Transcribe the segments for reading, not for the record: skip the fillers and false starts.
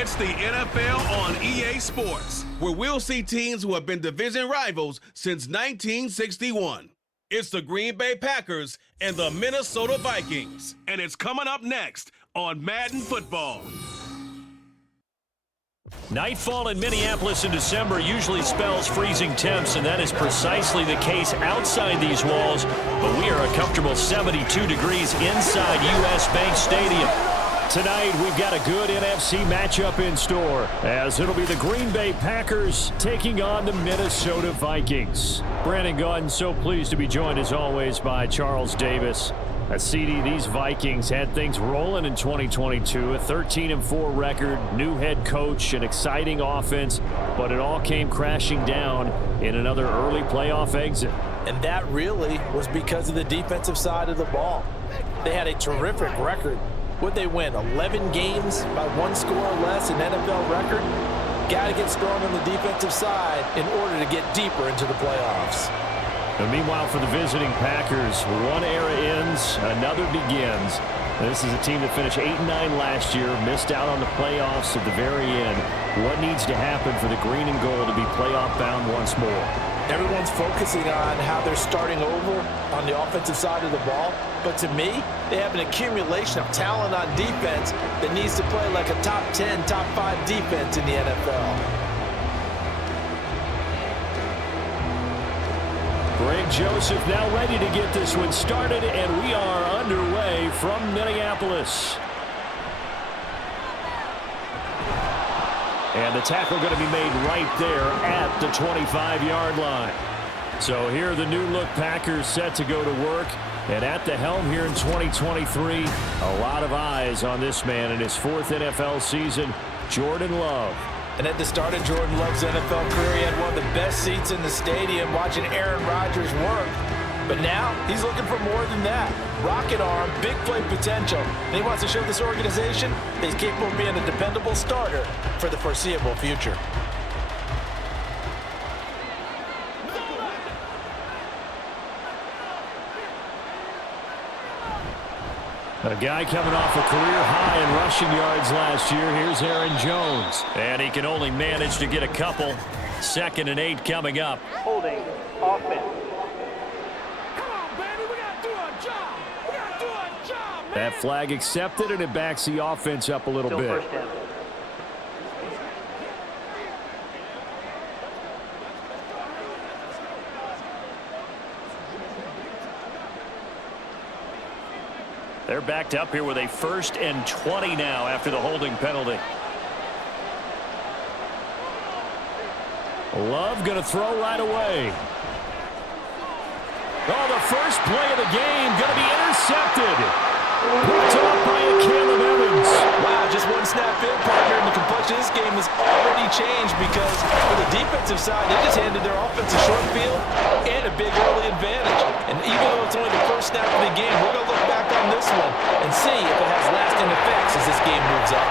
It's the NFL on EA Sports, where we'll see teams who have been division rivals since 1961. It's the Green Bay Packers and the Minnesota Vikings, and it's coming up next on Madden Football. Nightfall in Minneapolis in December usually spells freezing temps, and that is precisely the case outside these walls. But we are a comfortable 72 degrees inside U.S. Bank Stadium. Tonight, we've got a good NFC matchup in store, as it'll be the Green Bay Packers taking on the Minnesota Vikings. Brandon Gaudin, so pleased to be joined as always by Charles Davis. CD, these Vikings had things rolling in 2022, a 13-4 record, new head coach, an exciting offense, but it all came crashing down in another early playoff exit. And that really was because of the defensive side of the ball. They had a terrific record. Would they win 11 games by one score or less, an NFL record? Got to get strong on the defensive side in order to get deeper into the playoffs. And meanwhile, for the visiting Packers, one era ends, another begins. This is a team that finished 8-9 last year, missed out on the playoffs at the very end. What needs to happen for the green and gold to be playoff bound once more? Everyone's focusing on how they're starting over on the offensive side of the ball. But to me, they have an accumulation of talent on defense that needs to play like a top 10, top 5 defense in the NFL. Greg Joseph now ready to get this one started, and we are underway from Minneapolis. And the tackle going to be made right there at the 25-yard line. So here are the new-look Packers set to go to work. And at the helm here in 2023, a lot of eyes on this man in his 4th NFL season, Jordan Love. And at the start of Jordan Love's NFL career, he had one of the best seats in the stadium watching Aaron Rodgers work. But now he's looking for more than that. Rocket arm, big play potential. And he wants to show this organization that he's capable of being a dependable starter for the foreseeable future. A guy coming off a career high in rushing yards last year. Here's Aaron Jones. And he can only manage to get a couple. 2nd and 8 coming up. Holding offense. That flag accepted, and it backs the offense up a little bit. First down. They're backed up here with a 1st and 20 now after the holding penalty. Love going to throw right away. Oh, the first play of the game going to be intercepted. Picked off by Caleb Evans. Wow, just one snap in, partner, and the complexion of this game has already changed because for the defensive side, they just handed their offense a short field and a big early advantage. And even though it's only the first snap of the game, we're going to look back on this one and see if it has lasting effects as this game moves on.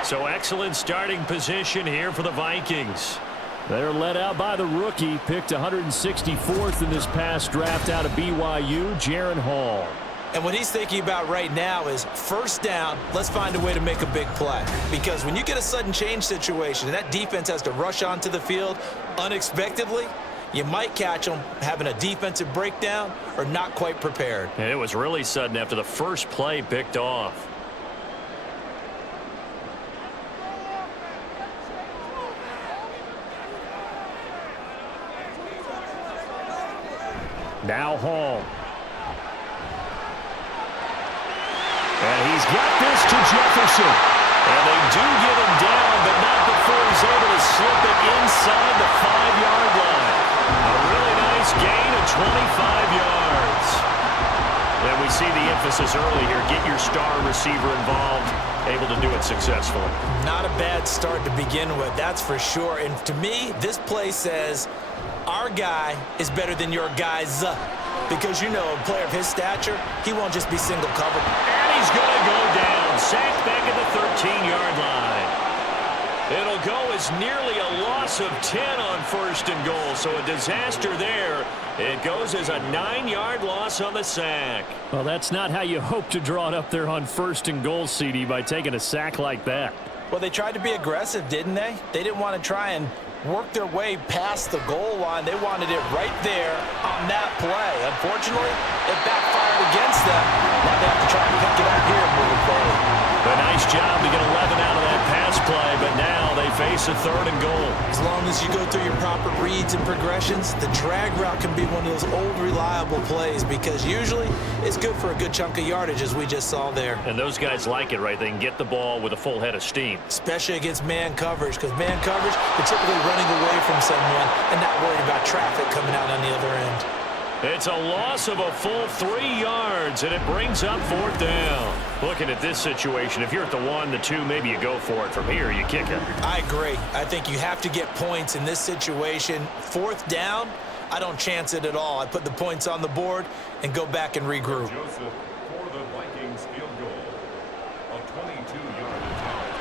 So excellent starting position here for the Vikings. They're led out by the rookie, picked 164th in this past draft out of BYU, Jaren Hall. And what he's thinking about right now is first down, let's find a way to make a big play. Because when you get a sudden change situation and that defense has to rush onto the field unexpectedly, you might catch them having a defensive breakdown or not quite prepared. And it was really sudden after the first play picked off. Now Hall. And he's got this to Jefferson. And they do get him down, but not before he's able to slip it inside the 5-yard line. A really nice gain of 25 yards. And we see the emphasis early here. Get your star receiver involved, able to do it successfully. Not a bad start to begin with, that's for sure. And to me, this play says our guy is better than your guy's. Because, you know, a player of his stature, he won't just be single covered. And he's going to go down. Sacked back at the 13-yard line. It'll go as nearly a loss of 10 on 1st and goal. So a disaster there. It goes as a 9-yard loss on the sack. Well, that's not how you hope to draw it up there on 1st and goal, CD, by taking a sack like that. Well, they tried to be aggressive, didn't they? They didn't want to try and work their way past the goal line. They wanted it right there on that play. Unfortunately, it backfired against them. Now they have to try and pick it up here and move it forward. A nice job to get 11 out of that pass play, but now they face a 3rd and goal. As long as you go through your proper reads and progressions, the drag route can be one of those old reliable plays because usually it's good for a good chunk of yardage, as we just saw there. And those guys like it, right? They can get the ball with a full head of steam. Especially against man coverage, because man coverage, they're typically running away from someone and not worried about traffic coming out on the other end. It's a loss of a full 3 yards, and it brings up 4th down. Looking at this situation, if you're at the 1, the 2, maybe you go for it. From here, you kick it. I agree. I think you have to get points in this situation. 4th down, I don't chance it at all. I put the points on the board and go back and regroup. Joseph for the Vikings field goal. A 22-yard attempt.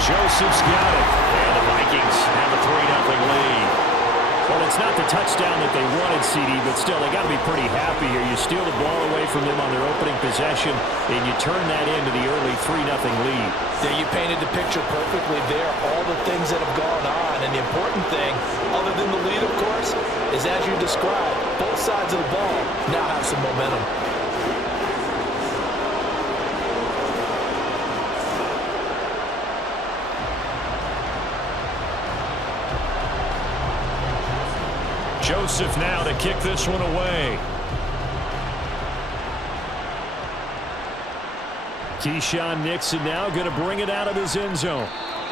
Joseph's got it, and the Vikings have a 3-0 lead. Well, it's not the touchdown that they wanted, CD, but still, they got to be pretty happy here. You steal the ball away from them on their opening possession, and you turn that into the early 3-0 lead. Yeah, you painted the picture perfectly there, all the things that have gone on. And the important thing, other than the lead, of course, is as you described, both sides of the ball now have some momentum. Joseph now to kick this one away. Keyshawn Nixon now going to bring it out of his end zone.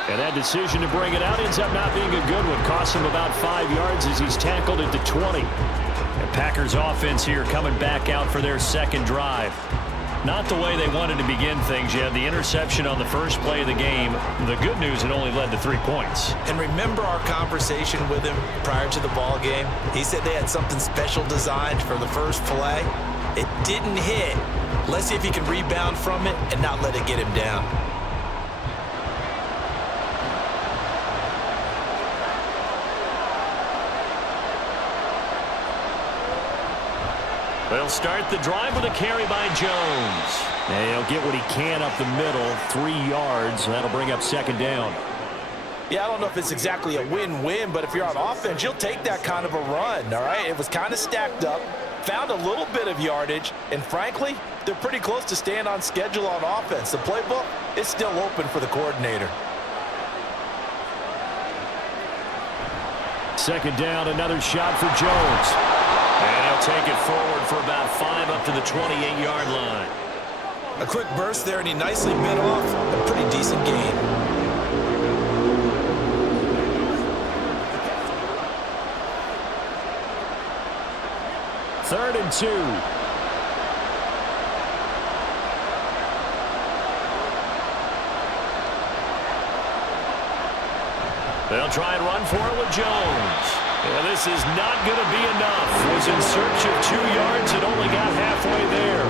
And that decision to bring it out ends up not being a good one. Costs him about 5 yards as he's tackled at the 20. And Packers offense here coming back out for their 2nd drive. Not the way they wanted to begin things. You had the interception on the first play of the game. The good news, it only led to 3 points. And remember our conversation with him prior to the ball game? He said they had something special designed for the first play. It didn't hit. Let's see if he can rebound from it and not let it get him down. They'll start the drive with a carry by Jones. And he'll get what he can up the middle, 3 yards. That'll bring up 2nd down. Yeah, I don't know if it's exactly a win-win, but if you're on offense, you'll take that kind of a run, all right? It was kind of stacked up, found a little bit of yardage, and frankly, they're pretty close to staying on schedule on offense. The playbook is still open for the coordinator. 2nd down, another shot for Jones. And he'll take it forward for about 5 up to the 28-yard line. A quick burst there, and he nicely bit off a pretty decent gain. Third and 2. They'll try and run for it with Jones. Yeah, this is not going to be enough. Was in search of 2 yards and only got halfway there.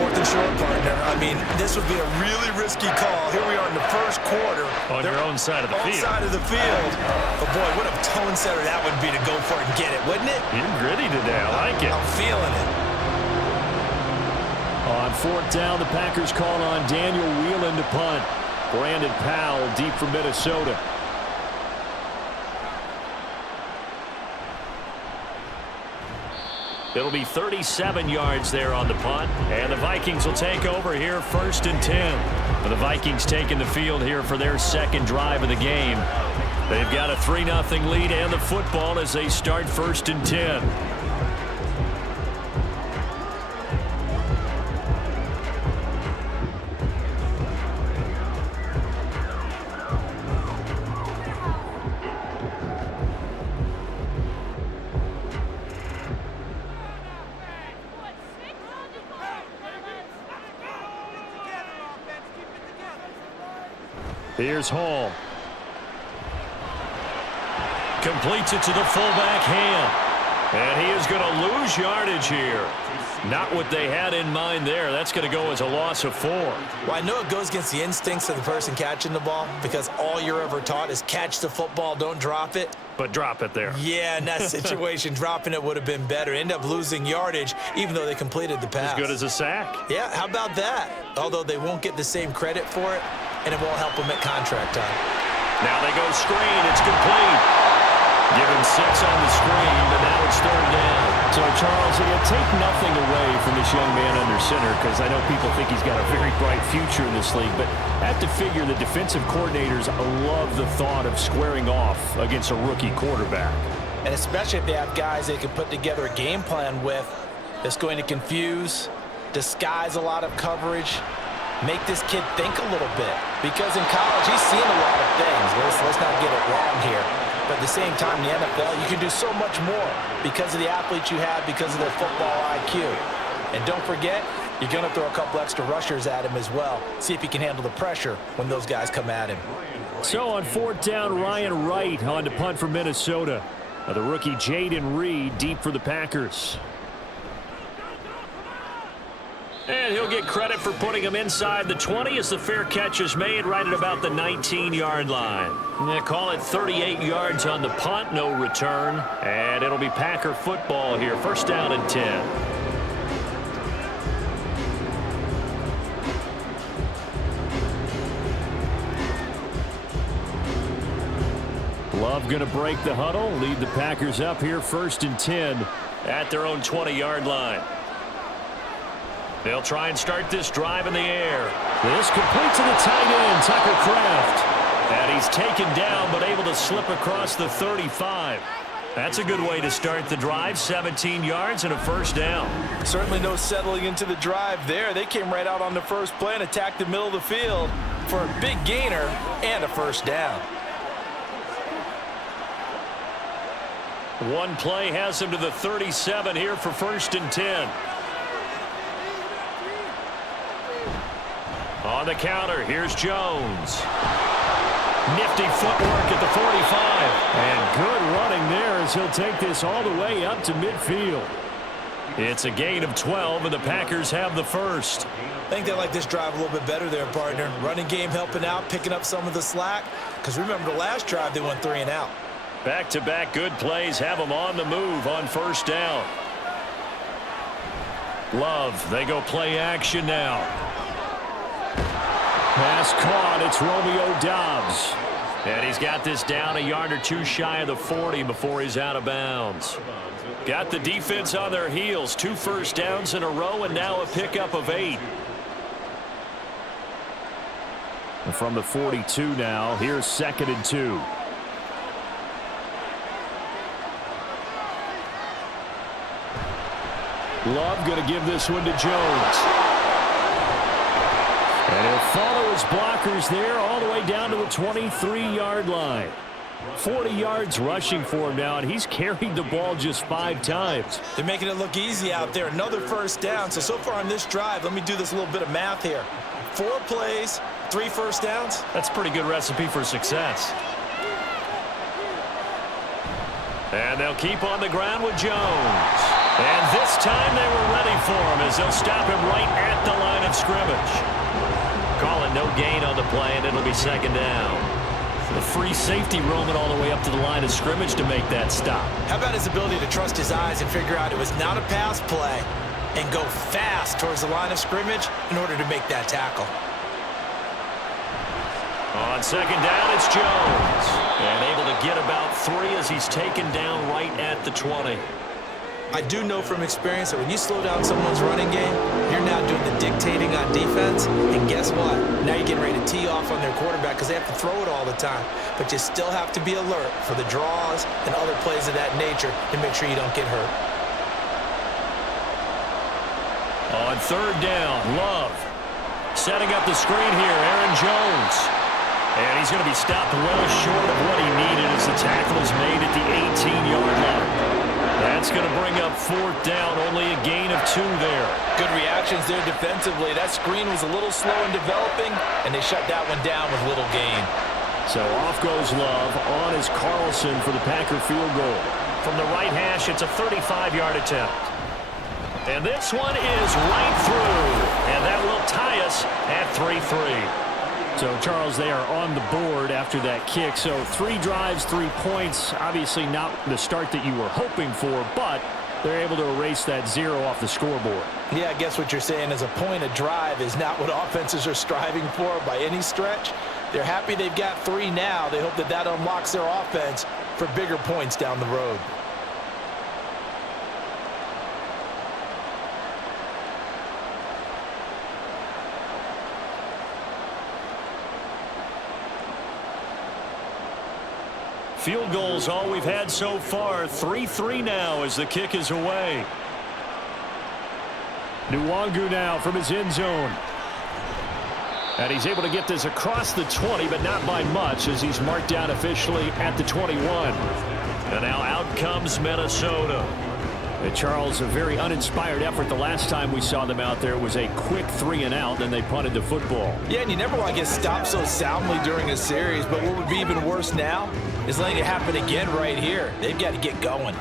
4th and short, partner. I mean, this would be a really risky call. Here we are in the first quarter. On your own side of the field. On side of the field. But, boy, what a tone setter that would be to go for it and get it, wouldn't it? You're gritty today. I like it. I'm feeling it. On 4th down, the Packers called on Daniel Whelan to punt. Brandon Powell deep for Minnesota. It'll be 37 yards there on the punt. And the Vikings will take over here 1st and 10. But the Vikings taking the field here for their 2nd drive of the game. They've got a 3-0 lead and the football as they start 1st and 10. Here's Hall. Completes it to the fullback hand. And he is going to lose yardage here. Not what they had in mind there. That's going to go as a loss of 4. Well, I know it goes against the instincts of the person catching the ball because all you're ever taught is catch the football, don't drop it. But drop it there. Yeah, in that situation, dropping it would have been better. End up losing yardage, even though they completed the pass. As good as a sack. Yeah, how about that? Although they won't get the same credit for it, and it won't help him at contract time. Now they go screen. It's complete. Give him 6 on the screen, but now it's 3rd down. So, Charles, take nothing away from this young man under center, because I know people think he's got a very bright future in this league, but I have to figure the defensive coordinators love the thought of squaring off against a rookie quarterback. And especially if they have guys they can put together a game plan with that's going to confuse, disguise a lot of coverage, make this kid think a little bit. Because in college, he's seen a lot of things. Let's not get it wrong here. But at the same time, in the NFL, you can do so much more because of the athletes you have, because of their football IQ. And don't forget, you're going to throw a couple extra rushers at him as well. See if he can handle the pressure when those guys come at him. So on 4th down, Ryan Wright on to punt for Minnesota. The rookie Jaden Reed deep for the Packers. And he'll get credit for putting him inside the 20 as the fair catch is made right at about the 19-yard line. They call it 38 yards on the punt, no return. And it'll be Packer football here, 1st down and 10. Love going to break the huddle, lead the Packers up here 1st and 10. At their own 20-yard line. They'll try and start this drive in the air. This complete to the tight end, Tucker Kraft. And he's taken down but able to slip across the 35. That's a good way to start the drive, 17 yards and a 1st down. Certainly no settling into the drive there. They came right out on the first play and attacked the middle of the field for a big gainer and a 1st down. One play has him to the 37 here for 1st and 10. On the counter, here's Jones. Nifty footwork at the 45. And good running there as he'll take this all the way up to midfield. It's a gain of 12, and the Packers have the 1st. I think they like this drive a little bit better there, partner. Running game helping out, picking up some of the slack. Because remember the last drive, they went 3 and out. Back-to-back good plays have them on the move on 1st down. Love, they go play action now. Pass caught. It's Romeo Doubs. And he's got this down a yard or 2 shy of the 40 before he's out of bounds. Got the defense on their heels. 2 1st downs in a row and now a pickup of 8. And from the 42 now, here's 2nd and 2. Love going to give this one to Jones. And he'll follow his blockers there all the way down to the 23-yard line. 40 yards rushing for him now, and he's carried the ball just 5 times. They're making it look easy out there. Another 1st down. So far on this drive, let me do this little bit of math here. 4 plays, 3 1st downs. That's a pretty good recipe for success. And they'll keep on the ground with Jones. And this time they were ready for him as they'll stop him right at the line of scrimmage. Call it no gain on the play, and it'll be 2nd down. The free safety roaming all the way up to the line of scrimmage to make that stop. How about his ability to trust his eyes and figure out it was not a pass play and go fast towards the line of scrimmage in order to make that tackle. On 2nd down, it's Jones. And able to get about 3 as he's taken down right at the 20. I do know from experience that when you slow down someone's running game, you're now doing the dictating on defense. And guess what? Now you're getting ready to tee off on their quarterback because they have to throw it all the time. But you still have to be alert for the draws and other plays of that nature to make sure you don't get hurt. On 3rd down, Love. Setting up the screen here, Aaron Jones. And he's going to be stopped well short of what he needed as the tackle is made at the 18-yard line. That's going to bring up 4th down, only a gain of 2 there. Good reactions there defensively. That screen was a little slow in developing, and they shut that one down with little gain. So off goes Love. On is Carlson for the Packer field goal. From the right hash, it's a 35-yard attempt. And this one is right through, and that will tie us at 3-3. So, Charles, they are on the board after that kick. So 3 drives, 3 points. Obviously not the start that you were hoping for, but they're able to erase that 0 off the scoreboard. Yeah, I guess what you're saying is a point of drive is not what offenses are striving for by any stretch. They're happy they've got 3 now. They hope that that unlocks their offense for bigger points down the road. Field goals all we've had so far. 3-3 now as the kick is away. Nwangu now from his end zone. And he's able to get this across the 20, but not by much as he's marked down officially at the 21. And now out comes Minnesota. And Charles, a very uninspired effort. The last time we saw them out there was a quick 3-and-out, then they punted the football. Yeah, and you never want to get stopped so soundly during a series, but what would be even worse now is letting it happen again right here. They've got to get going.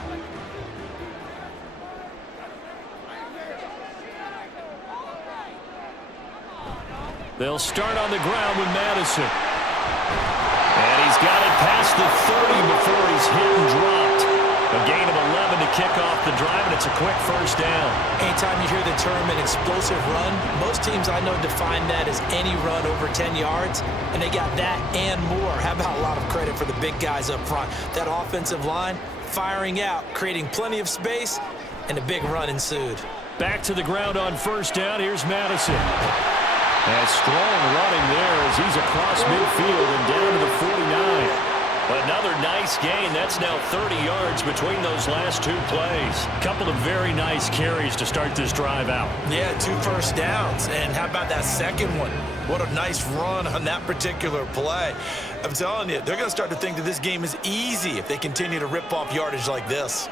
They'll start on the ground with Madison. And he's got it past the 30 before he's hit and dropped. A gain of 11 to kick off the drive, and it's a quick first down. Anytime you hear the term an explosive run, most teams I know define that as any run over 10 yards, and they got that and more. How about a lot of credit for the big guys up front? That offensive line firing out, creating plenty of space, and a big run ensued. Back to the ground on first down. Here's Madison. And strong running there as he's across midfield and down to the 49. Another nice gain. That's now 30 yards between those last 2 plays. Couple of very nice carries to start this drive out. Yeah, 2 first downs. And how about that second one? What a nice run on that particular play. I'm telling you, they're going to start to think that this game is easy if they continue to rip off yardage like this.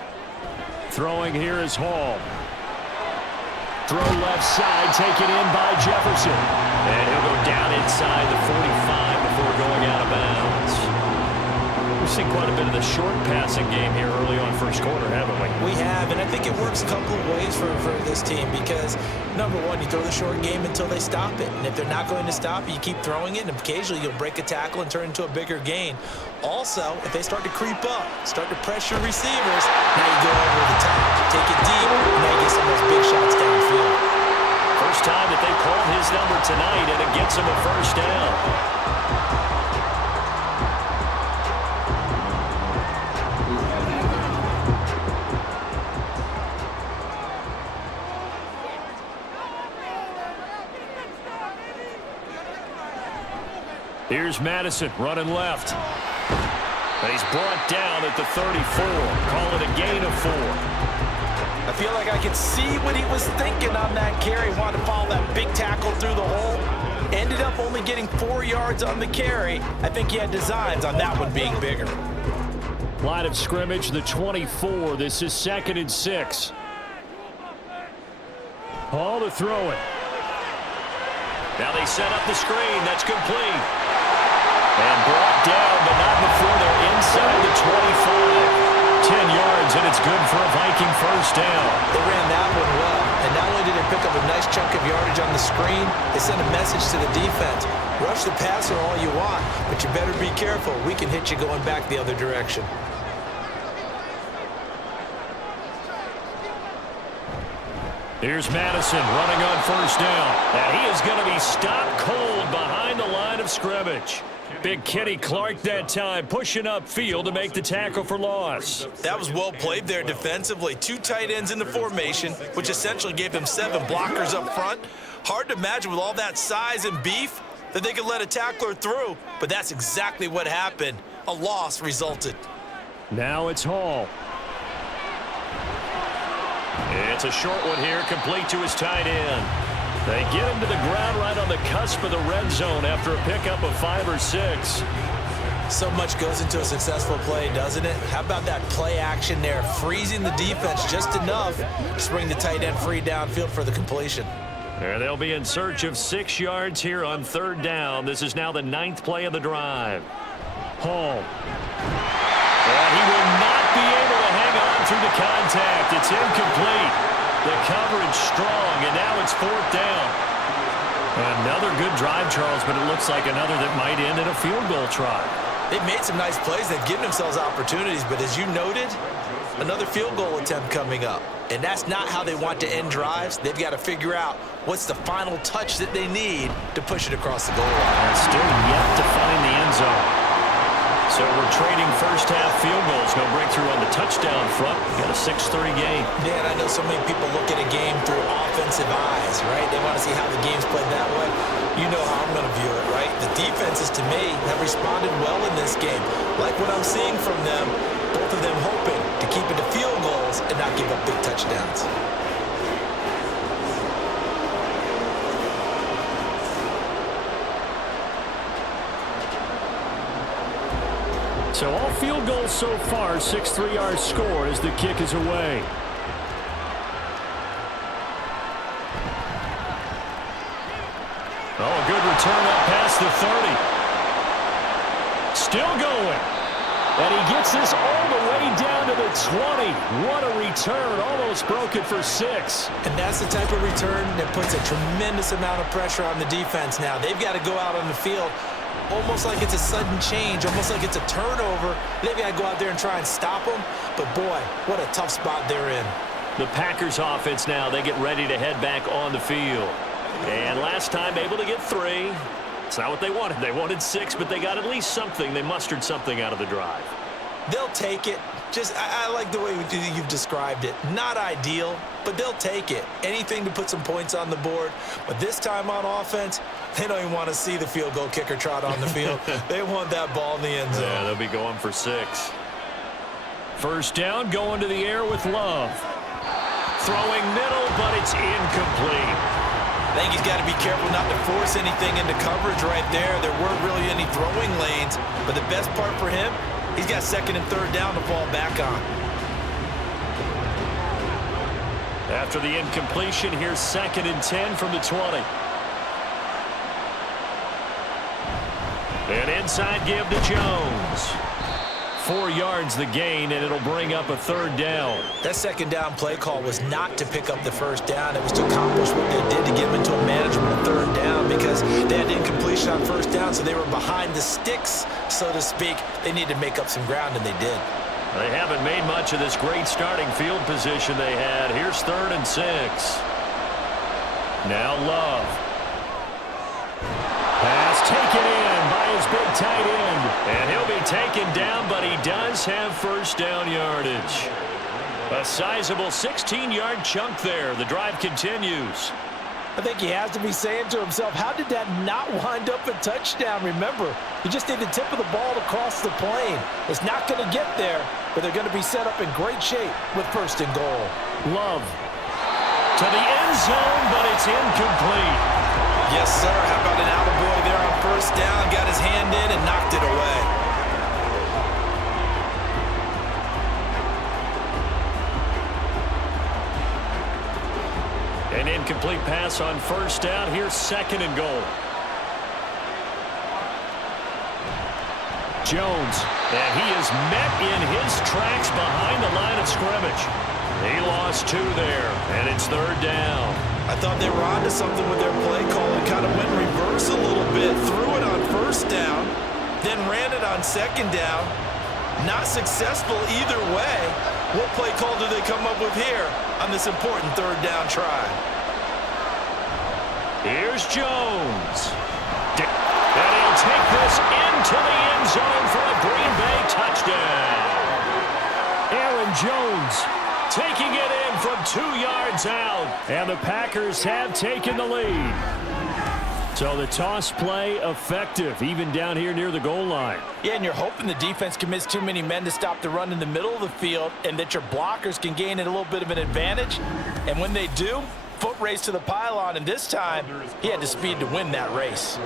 Throwing here is Hall. Throw left side, taken in by Jefferson. And he'll go down inside the 45 before going out of bounds. We've seen quite a bit of the short passing game here early on first quarter, haven't we? We have, and I think it works a couple of ways for this team because, number one, you throw the short game until they stop it. And if they're not going to stop it, you keep throwing it, and occasionally you'll break a tackle and turn into a bigger gain. Also, if they start to creep up, start to pressure receivers, now you go over the top, take it deep, and now you get some of those big shots downfield. First time that they called his number tonight, and it gets him a first down. Here's Madison running left. And he's brought down at the 34. Call it a gain of 4. I feel like I could see what he was thinking on that carry. Wanted to follow that big tackle through the hole. Ended up only getting 4 yards on the carry. I think he had designs on that one being bigger. Line of scrimmage, the 24. This is 2nd and 6. Hall to throw it. Now they set up the screen. That's complete. And brought down, but not before they're inside the 25. 10 yards, and it's good for a Viking first down. They ran that one well, and not only did they pick up a nice chunk of yardage on the screen, they sent a message to the defense. Rush the passer all you want, but you better be careful. We can hit you going back the other direction. Here's Madison running on first down. And he is going to be stopped cold behind the line of scrimmage. Big Kenny Clark that time pushing upfield to make the tackle for loss. That was well played there defensively. 2 tight ends in the formation, which essentially gave them 7 blockers up front. Hard to imagine with all that size and beef that they could let a tackler through, but that's exactly what happened. A loss resulted. Now it's Hall. It's a short one here, complete to his tight end. They get him to the ground right on the cusp of the red zone after a pickup of 5 or 6. So much goes into a successful play, doesn't it? How about that play action there, freezing the defense just enough to bring the tight end free downfield for the completion. And they'll be in search of 6 yards here on 3rd down. This is now the 9th play of the drive. Hall. And he will not be able to hang on through the contact. It's incomplete. The coverage strong, and now it's 4th down. Another good drive, Charles, but it looks like another that might end in a field goal try. They've made some nice plays. They've given themselves opportunities, but as you noted, another field goal attempt coming up. And that's not how they want to end drives. They've got to figure out what's the final touch that they need to push it across the goal line. And still yet to find the end zone. So we're trading first-half field goals. No breakthrough on the touchdown front. We've got a 6-3 game. Yeah, and I know so many people look at a game through offensive eyes, right? They want to see how the game's played that way. You know how I'm going to view it, right? The defenses, to me, have responded well in this game. Like what I'm seeing from them, both of them hoping to keep it to field goals and not give up big touchdowns. So all field goals so far, 6-3 our score as the kick is away. Oh, good return up past the 30. Still going. And he gets this all the way down to the 20. What a return. Almost broke it for 6. And that's the type of return that puts a tremendous amount of pressure on the defense now. They've got to go out on the field almost like it's a sudden change, almost like it's a turnover. They've got to go out there and try and stop them. But, boy, what a tough spot they're in. The Packers offense now, they get ready to head back on the field. And last time able to get 3. It's not what they wanted. They wanted 6, but they got at least something. They mustered something out of the drive. They'll take it. I like the way you've described it. Not ideal, but they'll take it. Anything to put some points on the board. But this time on offense, they don't even want to see the field goal kicker trot on the field. They want that ball in the end zone. Yeah, they'll be going for 6. First down, going to the air with Love. Throwing middle, but it's incomplete. I think he's got to be careful not to force anything into coverage right there. There weren't really any throwing lanes, but the best part for him, he's got second and third down to fall back on. After the incompletion, here's 2nd and 10 from the 20. An inside give to Jones. 4 yards the gain, and it'll bring up a 3rd down. That second down play call was not to pick up the first down. It was to accomplish what they did to get them into a manageable 3rd down because they had incompletion on first down, so they were behind the sticks, so to speak. They needed to make up some ground, and they did. They haven't made much of this great starting field position they had. Here's 3rd and 6. Now Love. Pass taken in by his big tight end. And he'll be taken down, but he does have first down yardage. A sizable 16-yard chunk there. The drive continues. I think he has to be saying to himself, how did that not wind up a touchdown? Remember, you just need the tip of the ball to cross the plane. It's not going to get there, but they're going to be set up in great shape with 1st and goal. Love to the end zone, but it's incomplete. Yes, sir. How about an attaboy there on first down? Got his hand in and knocked it away. An incomplete pass on first down. Here's 2nd and goal. Jones, and he is met in his tracks behind the line of scrimmage. He lost 2 there, and it's 3rd down. I thought they were onto something with their play call and kind of went reverse a little bit. Threw it on first down, then ran it on 2nd down. Not successful either way. What play call do they come up with here on this important 3rd down try? Here's Jones. And he'll take this into the end zone for a Green Bay touchdown. Aaron Jones taking it in from 2 yards out. And the Packers have taken the lead. So the toss play effective, even down here near the goal line. Yeah, and you're hoping the defense commits too many men to stop the run in the middle of the field and that your blockers can gain a little bit of an advantage. And when they do, foot race to the pylon, and this time he had the speed to win that race.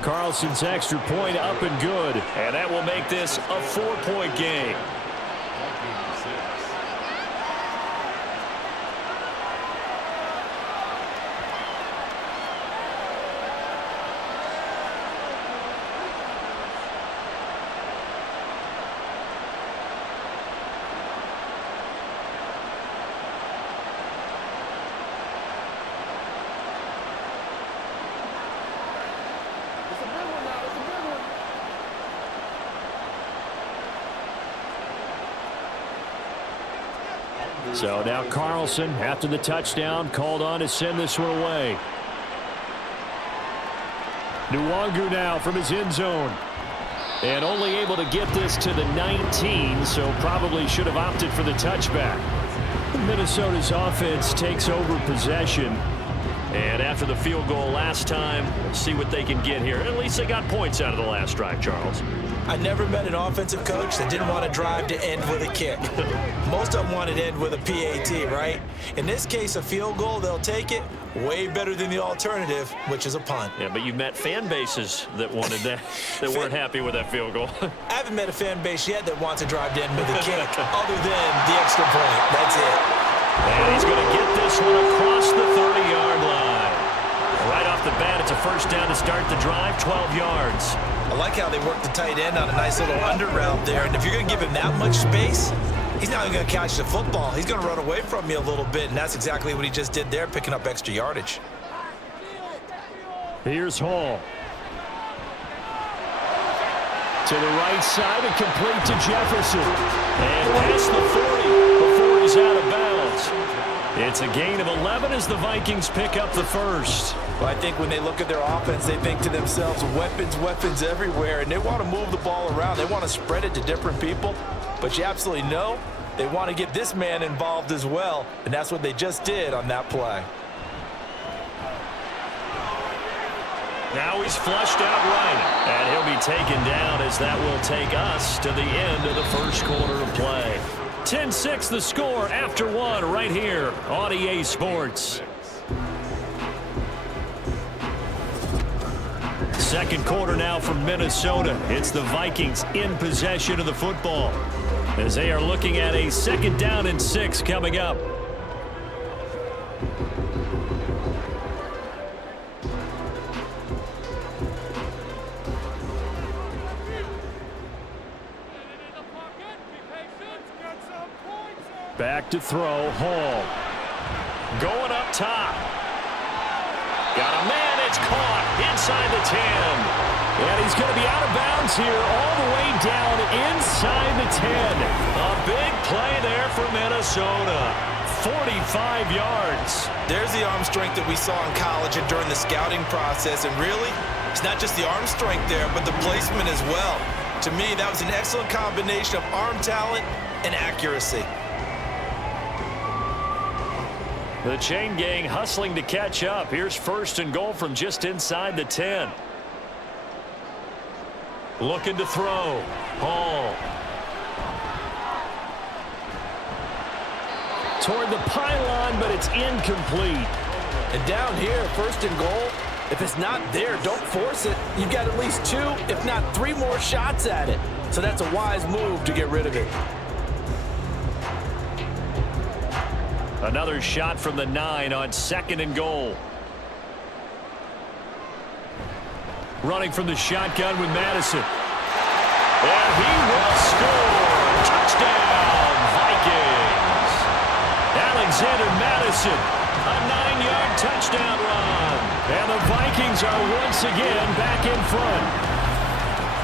Carlson's extra point up and good. And that will make this a 4-point game. So now Carlson, after the touchdown, called on to send this one away. Nwangu now from his end zone. And only able to get this to the 19, so probably should have opted for the touchback. Minnesota's offense takes over possession. And after the field goal last time, we'll see what they can get here. At least they got points out of the last drive, Charles. I never met an offensive coach that didn't want to drive to end with a kick. Most of them wanted to end with a PAT, right? In this case, a field goal, they'll take it. Way better than the alternative, which is a punt. Yeah, but you met fan bases that wanted that, that weren't happy with that field goal. I haven't met a fan base yet that wants to drive to end with a kick, other than the extra point. That's it. And he's going to get this one across the 30-yard line. Right off the bat, it's a first down to start the drive, 12 yards. I like how they work the tight end on a nice little under route there. And if you're going to give him that much space, he's not even going to catch the football. He's going to run away from me a little bit, and that's exactly what he just did there, picking up extra yardage. Here's Hall. To the right side and complete to Jefferson. And past the 40 before he's out of bounds. It's a gain of 11 as the Vikings pick up the first. Well, I think when they look at their offense, they think to themselves, weapons, weapons everywhere, and they want to move the ball around. They want to spread it to different people, but you absolutely know they want to get this man involved as well, and that's what they just did on that play. Now he's flushed out right, and he'll be taken down as that will take us to the end of the first quarter of play. 10-6 the score after one right here on EA Sports. Second quarter now from Minnesota. It's the Vikings in possession of the football as they are looking at a 2nd down and 6 coming up. Back to throw, Hall. Going up top. Got a man, it's caught inside the 10. And he's going to be out of bounds here all the way down inside the 10. A big play there for Minnesota. 45 yards. There's the arm strength that we saw in college and during the scouting process, and really, it's not just the arm strength there, but the placement as well. To me, that was an excellent combination of arm talent and accuracy. The chain gang hustling to catch up. Here's 1st and goal from just inside the 10. Looking to throw. Hall. Toward the pylon, but it's incomplete. And down here, 1st and goal, if it's not there, don't force it. You've got at least 2, if not 3 more shots at it. So that's a wise move to get rid of it. Another shot from the 9 on 2nd and goal. Running from the shotgun with Madison. And he will score. Touchdown, Vikings. Alexander Madison, a 9-yard touchdown run. And the Vikings are once again back in front.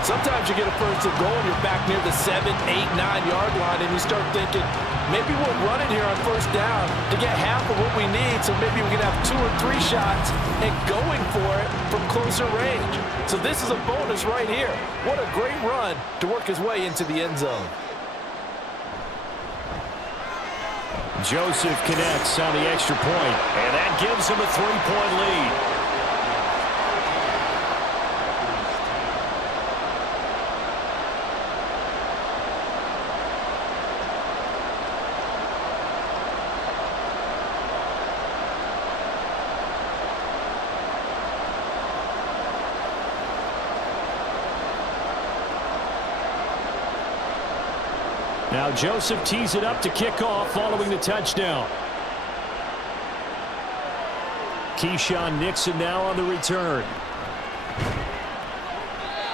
Sometimes you get a 1st and goal and you're back near the 7, 8, 9-yard line, and you start thinking, maybe we'll run it here on 1st down to get half of what we need, so maybe we can have 2 or 3 shots and going for it from closer range. So this is a bonus right here. What a great run to work his way into the end zone. Joseph connects on the extra point. And that gives him a 3-point lead. Now Joseph tees it up to kick off following the touchdown. Keyshawn Nixon now on the return.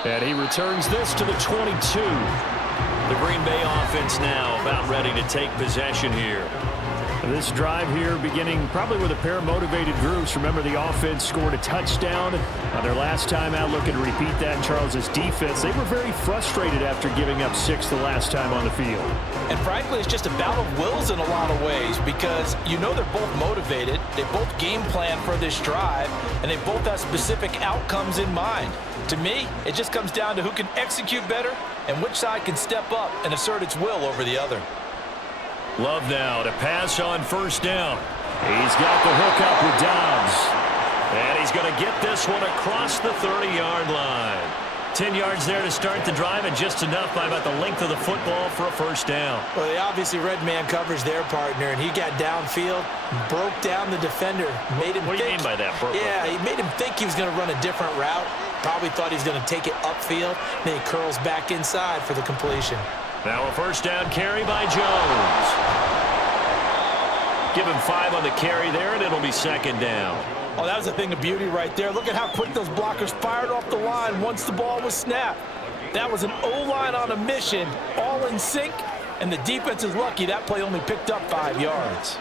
And he returns this to the 22. The Green Bay offense now about ready to take possession here. This drive here beginning probably with a pair of motivated groups. Remember, the offense scored a touchdown on their last time out. Looking to repeat that in Charles' defense. They were very frustrated after giving up 6 the last time on the field. And frankly, it's just a battle of wills in a lot of ways because you know they're both motivated. They both game plan for this drive, and they both have specific outcomes in mind. To me, it just comes down to who can execute better and which side can step up and assert its will over the other. Love now to pass on first down. He's got the hook up with Dobbs. And he's going to get this one across the 30-yard line. 10 yards there to start the drive, and just enough by about the length of the football for a first down. Well, they obviously red man coverage their partner, and he got downfield, broke down the defender, made him What do you mean by that? Yeah, he made him think he was going to run a different route. Probably thought he was going to take it upfield. Then he curls back inside for the completion. Now a first down carry by Jones. Give him 5 on the carry there, and it'll be second down. Oh, that was a thing of beauty right there. Look at how quick those blockers fired off the line once the ball was snapped. That was an O-line on a mission, all in sync, and the defense is lucky that play only picked up 5 yards.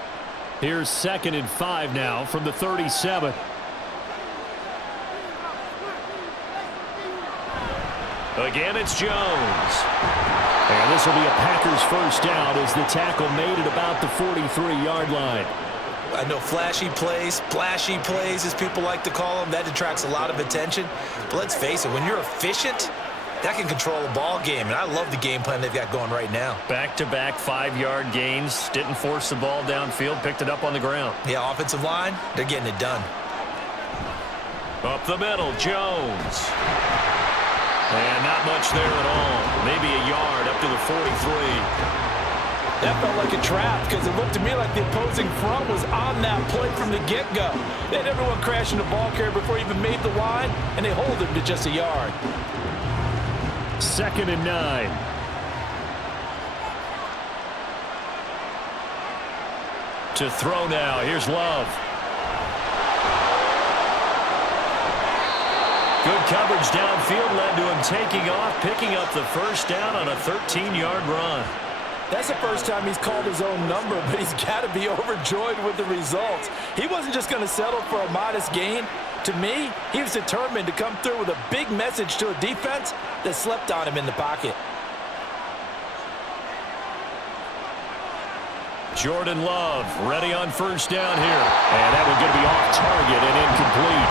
Here's 2nd and 5 now from the 37. Again, it's Jones. And this will be a Packers first down as the tackle made at about the 43-yard line. I know flashy plays, splashy plays, as people like to call them, that attracts a lot of attention. But let's face it, when you're efficient, that can control a ball game. And I love the game plan they've got going right now. Back-to-back 5-yard gains. Didn't force the ball downfield. Picked it up on the ground. Yeah, offensive line, they're getting it done. Up the middle, Jones. And not much there at all. Maybe a yard up to the 43. That felt like a trap because it looked to me like the opposing front was on that play from the get-go. They had everyone crashing the ball carrier before he even made the line, and they hold him to just a yard. 2nd and 9. To throw now. Here's Love. Good coverage downfield led to him taking off, picking up the first down on a 13-yard run. That's the first time he's called his own number, but he's got to be overjoyed with the results. He wasn't just going to settle for a modest gain. To me, he was determined to come through with a big message to a defense that slept on him in the pocket. Jordan Love ready on first down here. And that one going to be off target and incomplete.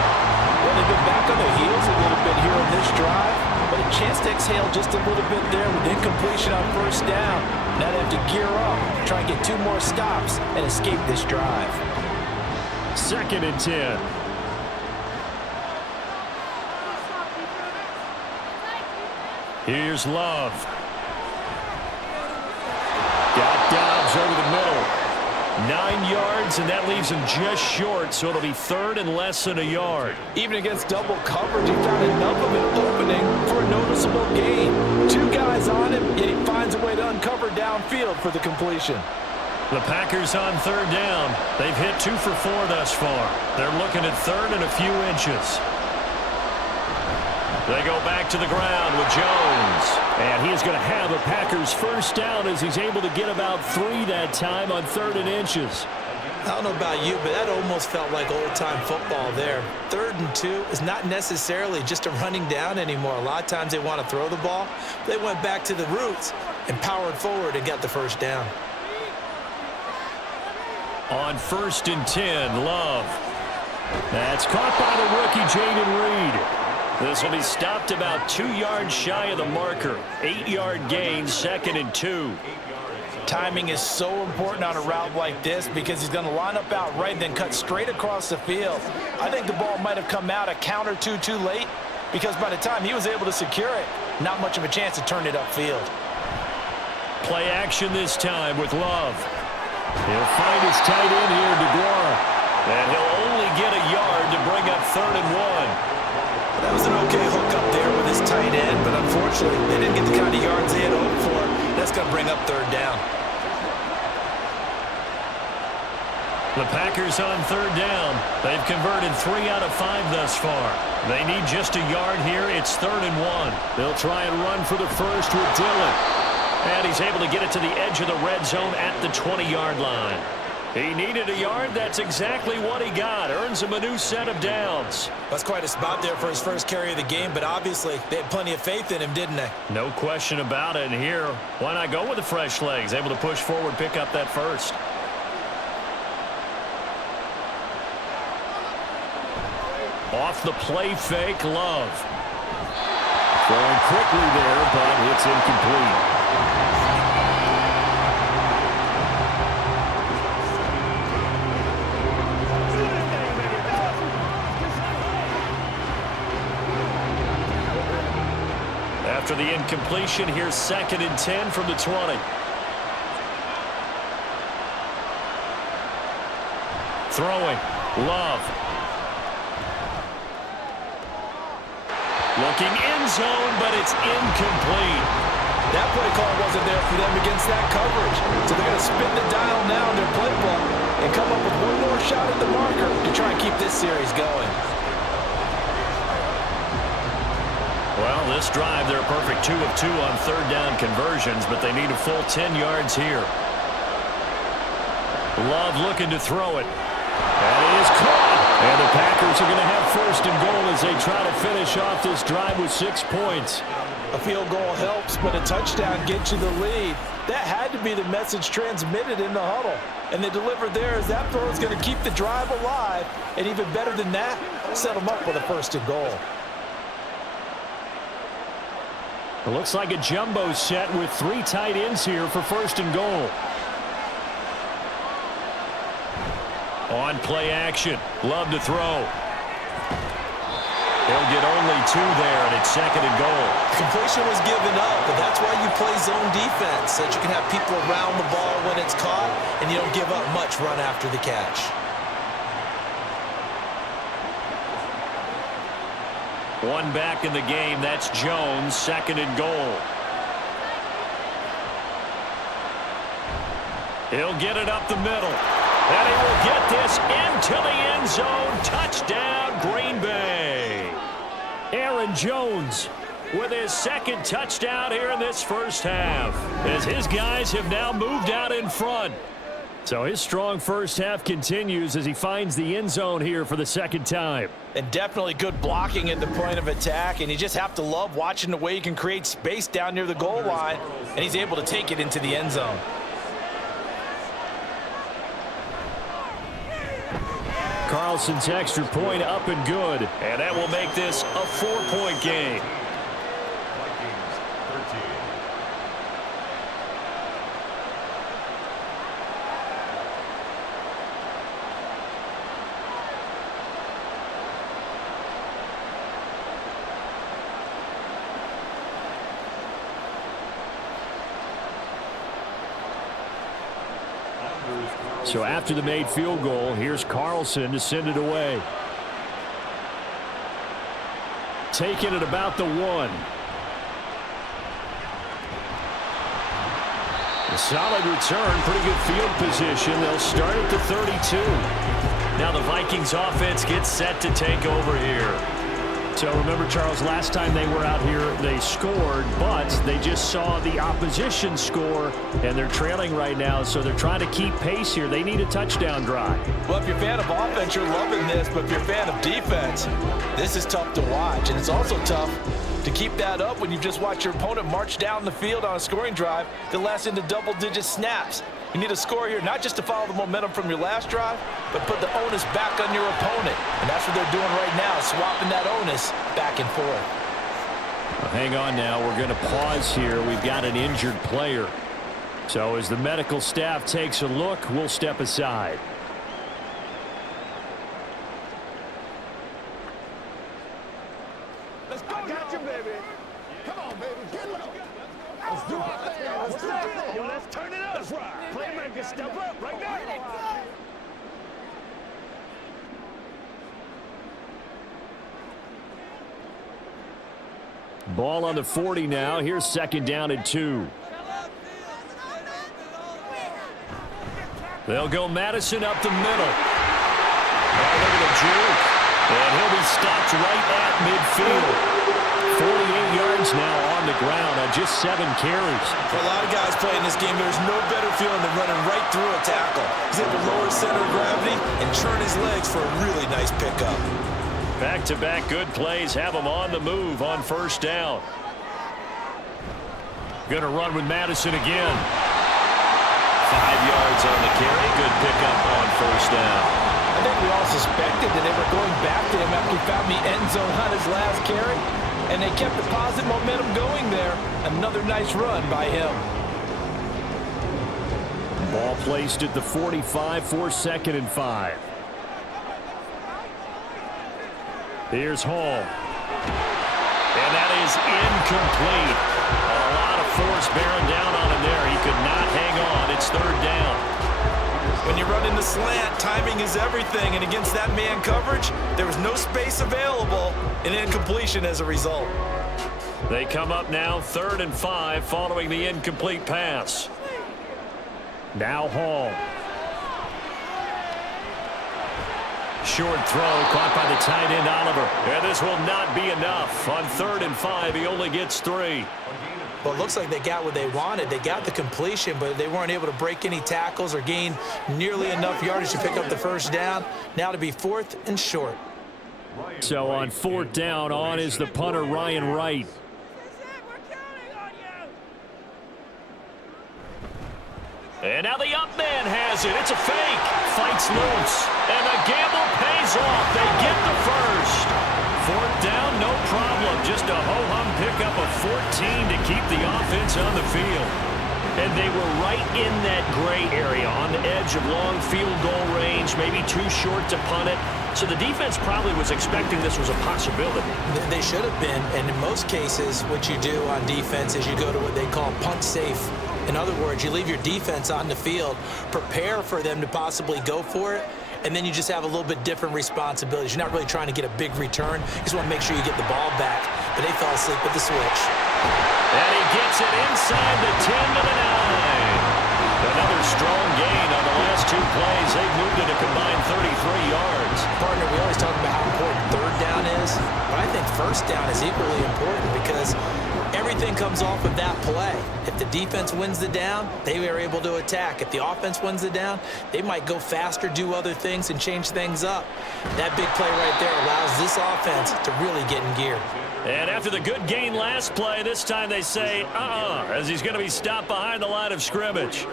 Well, they've been back on their heels a little bit here on this drive, but a chance to exhale just a little bit there with incompletion on first down. Now they have to gear up, try and get 2 more stops, and escape this drive. 2nd and 10. Here's Love. Got Dobbs over the middle. 9 yards, and that leaves him just short, so it'll be 3rd and less than a yard. Even against double coverage, he found enough of an opening for a noticeable gain. 2 guys on him, yet he finds a way to uncover downfield for the completion. The Packers on 3rd down. They've hit 2 for 4 thus far. They're looking at 3rd and a few inches. They go back to the ground with Jones. And he is going to have a Packers first down as he's able to get about 3 that time on 3rd and inches. I don't know about you, but that almost felt like old-time football there. 3rd and 2 is not necessarily just a running down anymore. A lot of times they want to throw the ball. They went back to the roots and powered forward and got the first down. On 1st and 10, Love. That's caught by the rookie, Jaden Reed. This will be stopped about 2 yards shy of the marker. 8-yard gain, 2nd and 2. Timing is so important on a route like this because he's going to line up out right and then cut straight across the field. I think the ball might have come out a count or two too late because by the time he was able to secure it, not much of a chance to turn it upfield. Play action this time with Love. He'll find his tight end here, DeGuara. And he'll only get a yard to bring up 3rd and 1. That was an okay hook up there with his tight end, but unfortunately, they didn't get the kind of yards they had hoped for. That's going to bring up 3rd down. The Packers on 3rd down. They've converted 3 out of 5 thus far. They need just a yard here. It's 3rd and 1. They'll try and run for the first with Dillon. And he's able to get it to the edge of the red zone at the 20-yard line. He needed a yard. That's exactly what he got. Earns him a new set of downs. That's quite a spot there for his first carry of the game, but obviously they had plenty of faith in him, didn't they? No question about it. And here, why not go with the fresh legs? Able to push forward, pick up that first. Off the play fake, Love. Throwing quickly there, but it's incomplete. After the incompletion, here's 2nd and 10 from the 20. Throwing, Love. Looking end zone, but it's incomplete. That play call wasn't there for them against that coverage. So they're going to spin the dial now in their playbook and come up with one more shot at the marker to try and keep this series going. Well, this drive, they're a perfect 2 of 2 on 3rd down conversions, but they need a full 10 yards here. Love looking to throw it. That is caught. And the Packers are going to have 1st and goal as they try to finish off this drive with 6 points. A field goal helps, but a touchdown gets you the lead. That had to be the message transmitted in the huddle. And they delivered there as that throw is going to keep the drive alive. And even better than that, set them up with a 1st and goal. It looks like a jumbo set with 3 tight ends here for 1st and goal. On play action. Love to throw. He'll get only 2 there, and it's 2nd and goal. Completion was given up, but that's why you play zone defense, so that you can have people around the ball when it's caught, and you don't give up much run after the catch. One back in the game. That's Jones. 2nd and goal. He'll get it up the middle. And he will get this into the end zone. Touchdown, Green Bay. Aaron Jones with his 2nd touchdown here in this first half, as his guys have now moved out in front. So his strong first half continues as he finds the end zone here for the 2nd time. And definitely good blocking at the point of attack, and you just have to love watching the way he can create space down near the goal line, and he's able to take it into the end zone. Carlson's extra point up and good, and that will make this a 4-point game. Vikings 13. So after the made field goal, here's Carlson to send it away. Taking it about the 1. A solid return, pretty good field position. They'll start at the 32. Now the Vikings offense gets set to take over here. So remember, Charles, last time they were out here, they scored, but they just saw the opposition score, and they're trailing right now, so they're trying to keep pace here. They need a touchdown drive. Well, if you're a fan of offense, you're loving this, but if you're a fan of defense, this is tough to watch, and it's also tough to keep that up when you've just watched your opponent march down the field on a scoring drive that lasts into double-digit snaps. You need a score here, not just to follow the momentum from your last drive, but put the onus back on your opponent. And that's what they're doing right now, swapping that onus back and forth. Well, hang on now. We're going to pause here. We've got an injured player. So as the medical staff takes a look, we'll step aside. Let's go, I got you, baby. Come on, baby. Get low. Let's do it. Let's do it. Yo, let's turn it up. That's right. Playmaker, step up right now. Ball on the 40 now. Here's 2nd down and 2. They'll go Madison up the middle. Oh, look at the juke. And he'll be stopped right at midfield. 48 yards yards now on the ground on just 7 carries. For a lot of guys playing this game, there's no better feeling than running right through a tackle. He's able to lower center of gravity and churn his legs for a really nice pickup. Back-to-back good plays have him on the move on first down. Going to run with Madison again. 5 yards on the carry. Good pickup on first down. I think we all suspected that they were going back to him after he found the end zone on his last carry, and they kept the positive momentum going there. Another nice run by him. Ball placed at the 45 for 2nd and 5. Here's Hall. And that is incomplete. A lot of force bearing down on him there. He could not hang on. It's 3rd down. When you run in the slant, timing is everything, and against that man coverage, there was no space available, and incompletion as a result. They come up now 3rd and 5 following the incomplete pass. Now Hall. Short throw caught by the tight end Oliver. And this will not be enough. On 3rd and 5, he only gets 3. Well, it looks like they got what they wanted. They got the completion, but they weren't able to break any tackles or gain nearly enough yardage to pick up the first down. Now to be 4th and short. So on 4th down, on is the punter Ryan Wright. And now the up man has it. It's a fake. Fights loose. And the gamble pays off. They get the first. 4th down, no problem. Just a ho-hum pickup of 14 to keep the offense on the field. And they were right in that gray area on the edge of long field goal range, maybe too short to punt it. So the defense probably was expecting this was a possibility. They should have been, and in most cases, what you do on defense is you go to what they call punt safe. In other words, you leave your defense on the field, prepare for them to possibly go for it, and then you just have a little bit different responsibilities. You're not really trying to get a big return. You just want to make sure you get the ball back. But they fell asleep with the switch. And he gets it inside the 10 to the 9. Another strong gain on the last 2 plays. They've moved it a combined 33 yards. Partner, we always talk about how important 3rd down is, but I think 1st down is equally important because everything comes off of that play. If the defense wins the down, they are able to attack. If the offense wins the down, they might go faster, do other things, and change things up. That big play right there allows this offense to really get in gear. And after the good gain last play, this time they say, as he's going to be stopped behind the line of scrimmage.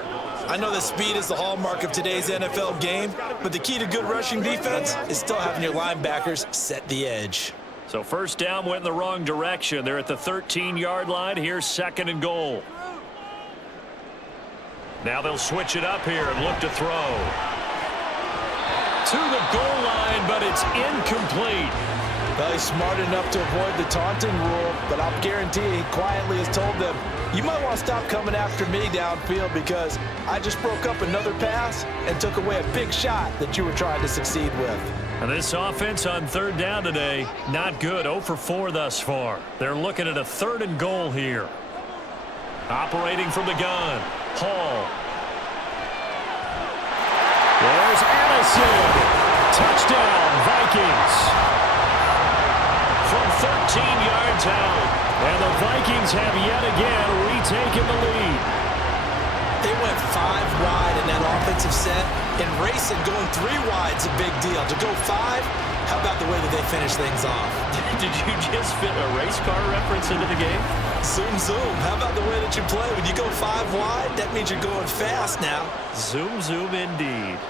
I know that speed is the hallmark of today's NFL game, but the key to good rushing defense is still having your linebackers set the edge. So first down went in the wrong direction. They're at the 13-yard line. Here's 2nd and goal. Now they'll switch it up here and look to throw. To the goal line, but it's incomplete. Well, he's smart enough to avoid the taunting rule, but I'll guarantee he quietly has told them, you might want to stop coming after me downfield because I just broke up another pass and took away a big shot that you were trying to succeed with. And this offense on 3rd down today, not good. 0 for 4 thus far. They're looking at a 3rd and goal here. Operating from the gun, Hall. There's Addison. Touchdown, Vikings. From 13 yards out. And the Vikings have yet again retaken the lead. They went 5 wide in that offensive set, and racing going 3 wide's a big deal. To go 5, how about the way that they finish things off? Did you just fit a race car reference into the game? Zoom, zoom. How about the way that you play? When you go 5 wide, that means you're going fast now. Zoom, zoom indeed.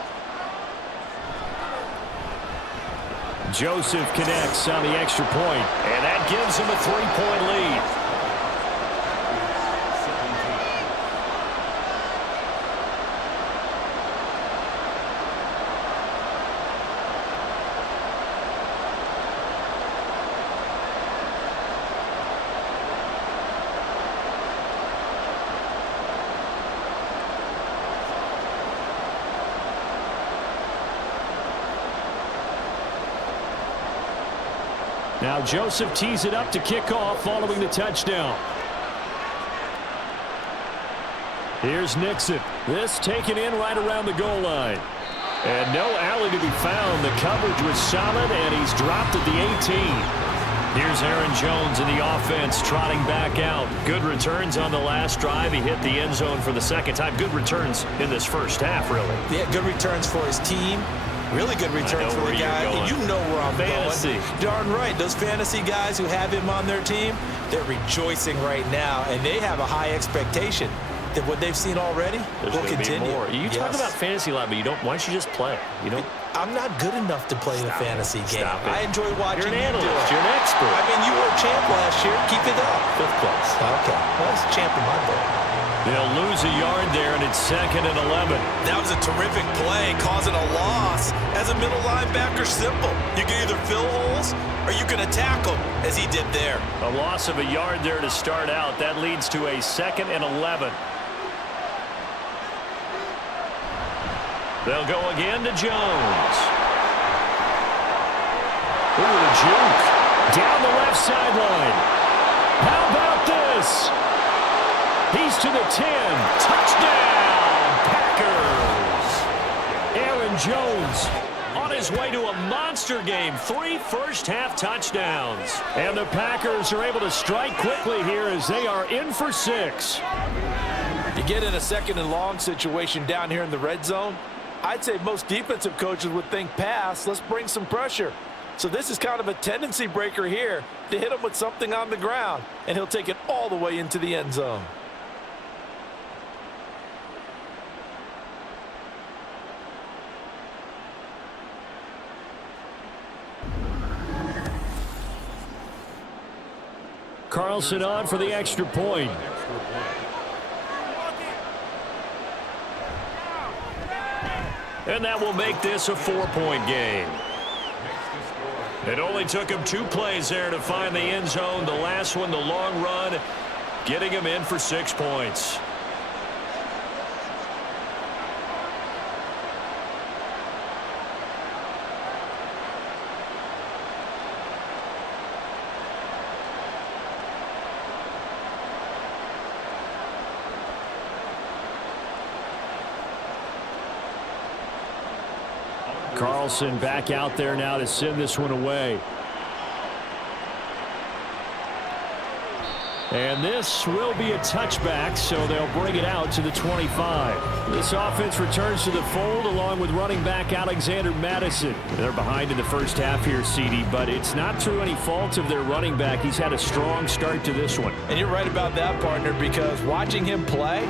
Joseph connects on the extra point. And that gives him a 3-point lead. Now Joseph tees it up to kick off following the touchdown. Here's Nixon. This taken in right around the goal line. And no alley to be found. The coverage was solid, and he's dropped at the 18. Here's Aaron Jones in the offense trotting back out. Good returns on the last drive. He hit the end zone for the second time. Good returns in this first half, really. Yeah, good returns for his team. Really good returns for the guy. You know where I'm going. Darn right. Those fantasy guys who have him on their team, they're rejoicing right now, and they have a high expectation that what they've seen already will continue. You talk about fantasy a lot, but why don't you just play? I'm not good enough to play the fantasy game. I enjoy watching You're an you do analyst. it. You're an expert. I mean, you were a champ last year. Keep it up. 5th place. Okay. Well, that's a champ in my book. They'll lose a yard there, and it's 2nd and 11. That was a terrific play, causing a loss. As a middle linebacker, simple. You can either fill holes or you can attack them, as he did there. A loss of a yard there to start out. That leads to a 2nd and 11. They'll go again to Jones. Ooh, the juke. Down the left sideline. How about this? He's to the 10. Touchdown, Packers. Aaron Jones on his way to a monster game. 3 first-half touchdowns. And the Packers are able to strike quickly here as they are in for 6. You get in a 2nd and long situation down here in the red zone, I'd say most defensive coaches would think pass, let's bring some pressure. So this is kind of a tendency breaker here to hit him with something on the ground, and he'll take it all the way into the end zone. Carlson on for the extra point. And that will make this a 4-point game. It only took him 2 plays there to find the end zone. The last one, the long run, getting him in for 6 points. Carlson back out there now to send this one away. And this will be a touchback, so they'll bring it out to the 25. This offense returns to the fold along with running back Alexander Madison. They're behind in the first half here, CD, but it's not through any fault of their running back. He's had a strong start to this one. And you're right about that, partner, because watching him play,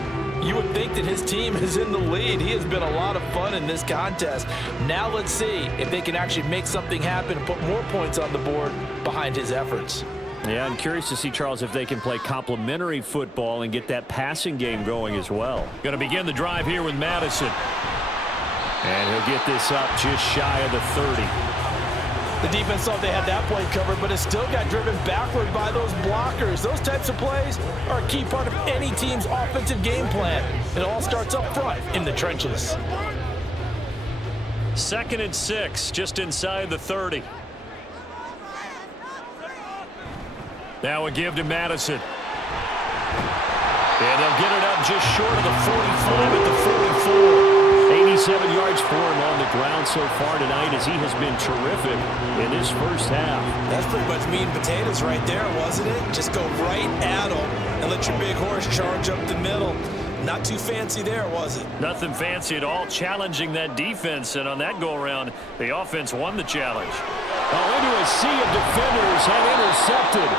you would think that his team is in the lead. He has been a lot of fun in this contest. Now let's see if they can actually make something happen and put more points on the board behind his efforts. Yeah, I'm curious to see, Charles, if they can play complementary football and get that passing game going as well. Going to begin the drive here with Madison. And he'll get this up just shy of the 30. The defense thought they had that play covered, but it still got driven backward by those blockers. Those types of plays are a key part of any team's offensive game plan. It all starts up front in the trenches. 2nd and 6, just inside the 30. Now a give to Madison. And they'll get it up just short of the 45 at the 44. 87 yards for him on the ground so far tonight as he has been terrific in this first half. That's pretty much meat and potatoes right there, wasn't it? Just go right at him and let your big horse charge up the middle. Not too fancy there, was it? Nothing fancy at all, challenging that defense, and on that go-around, the offense won the challenge. Into a sea of defenders and intercepted.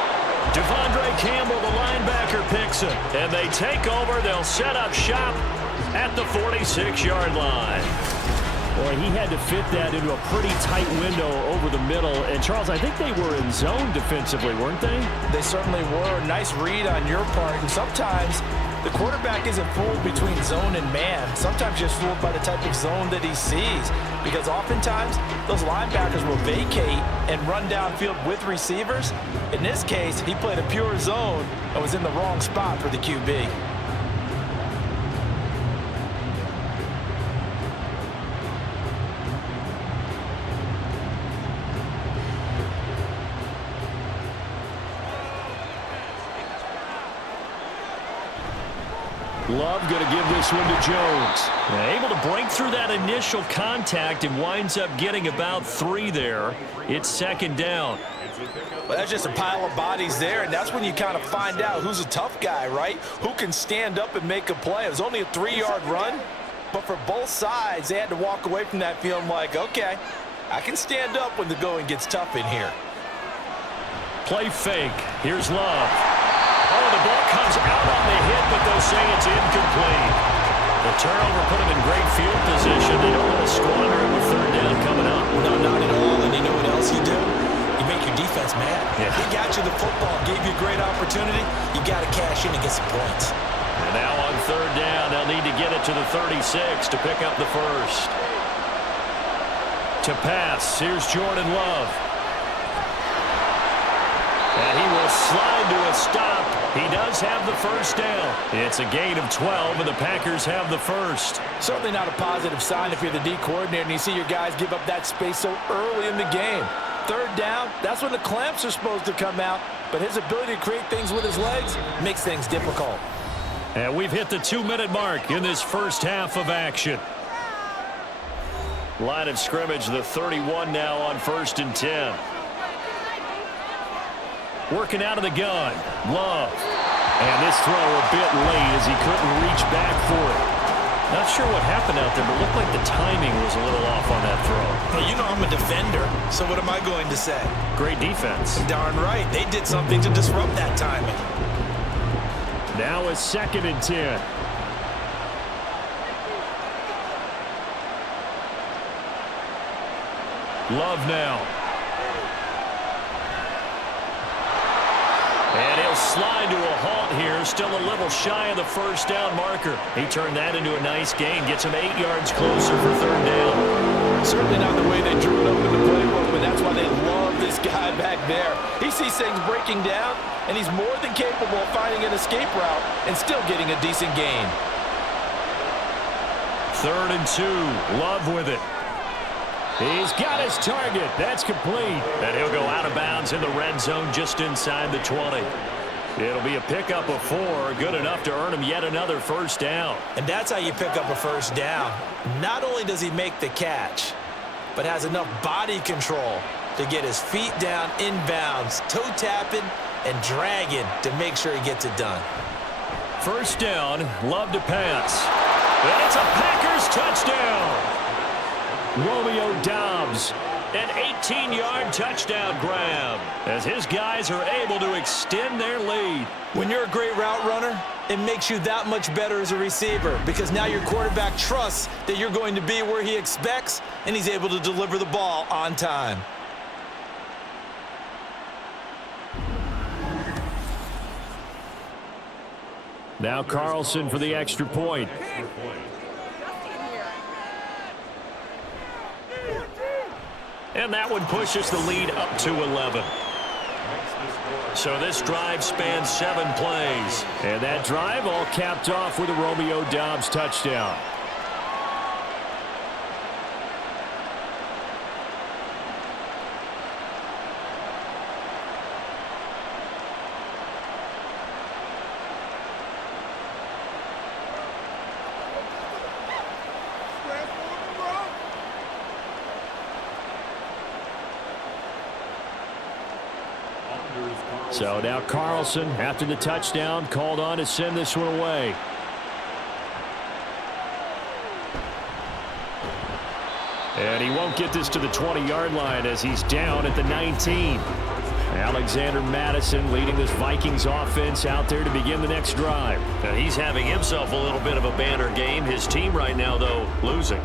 Devondre Campbell, the linebacker, picks it. And they take over. They'll set up shop at the 46-yard line. Boy, he had to fit that into a pretty tight window over the middle. And, Charles, I think they were in zone defensively, weren't they? They certainly were. Nice read on your part. And sometimes the quarterback isn't fooled between zone and man. Sometimes just fooled by the type of zone that he sees. Because oftentimes, those linebackers will vacate and run downfield with receivers. In this case, he played a pure zone and was in the wrong spot for the QB. Love going to give this one to Jones. Able to break through that initial contact and winds up getting about 3 there. It's 2nd down. Well, that's just a pile of bodies there, and that's when you kind of find out who's a tough guy, right? Who can stand up and make a play. It was only a 3-yard run, but for both sides, they had to walk away from that feeling like, okay, I can stand up when the going gets tough in here. Play fake. Here's Love. Oh, the ball comes out on the hit, but they'll say it's incomplete. The turnover put them in great field position. They don't want to squander it with third down coming up. No, not at all. And you know what else you do? You make your defense mad. Yeah. They got you the football, gave you a great opportunity. You got to cash in and get some points. And now on third down, they'll need to get it to the 36 to pick up the first. To pass, here's Jordan Love. And he will slide to a stop. He does have the first down. It's a gain of 12, and the Packers have the first. Certainly not a positive sign if you're the D coordinator and you see your guys give up that space so early in the game. Third down, that's when the clamps are supposed to come out, but his ability to create things with his legs makes things difficult. And we've hit the 2-minute mark in this first half of action. Line of scrimmage, the 31 now on 1st and 10. Working out of the gun, Love. And this throw a bit late as he couldn't reach back for it. Not sure what happened out there, but it looked like the timing was a little off on that throw. Well, you know I'm a defender, so what am I going to say? Great defense. Darn right. They did something to disrupt that timing. Now it's 2nd and 10. Love now. And he'll slide to a halt here, still a little shy of the first down marker. He turned that into a nice gain, gets him 8 yards closer for third down. Certainly not the way they drew it up in the playbook, but that's why they love this guy back there. He sees things breaking down, and he's more than capable of finding an escape route and still getting a decent gain. 3rd and 2, Love with it. He's got his target. That's complete. And he'll go out of bounds in the red zone just inside the 20. It'll be a pickup of 4, good enough to earn him yet another first down. And that's how you pick up a first down. Not only does he make the catch, but has enough body control to get his feet down inbounds, toe tapping and dragging to make sure he gets it done. First down, Love to pass. And it's a Packers touchdown. Romeo Doubs, an 18-yard touchdown grab as his guys are able to extend their lead. When you're a great route runner, it makes you that much better as a receiver because now your quarterback trusts that you're going to be where he expects and he's able to deliver the ball on time. Now Carlson for the extra point. And that one pushes the lead up to 11. So this drive spans 7 plays. And that drive all capped off with a Romeo Doubs touchdown. So now Carlson, after the touchdown, called on to send this one away. And he won't get this to the 20-yard line as he's down at the 19. Alexander Madison leading this Vikings offense out there to begin the next drive. Now he's having himself a little bit of a banner game. His team right now, though, losing.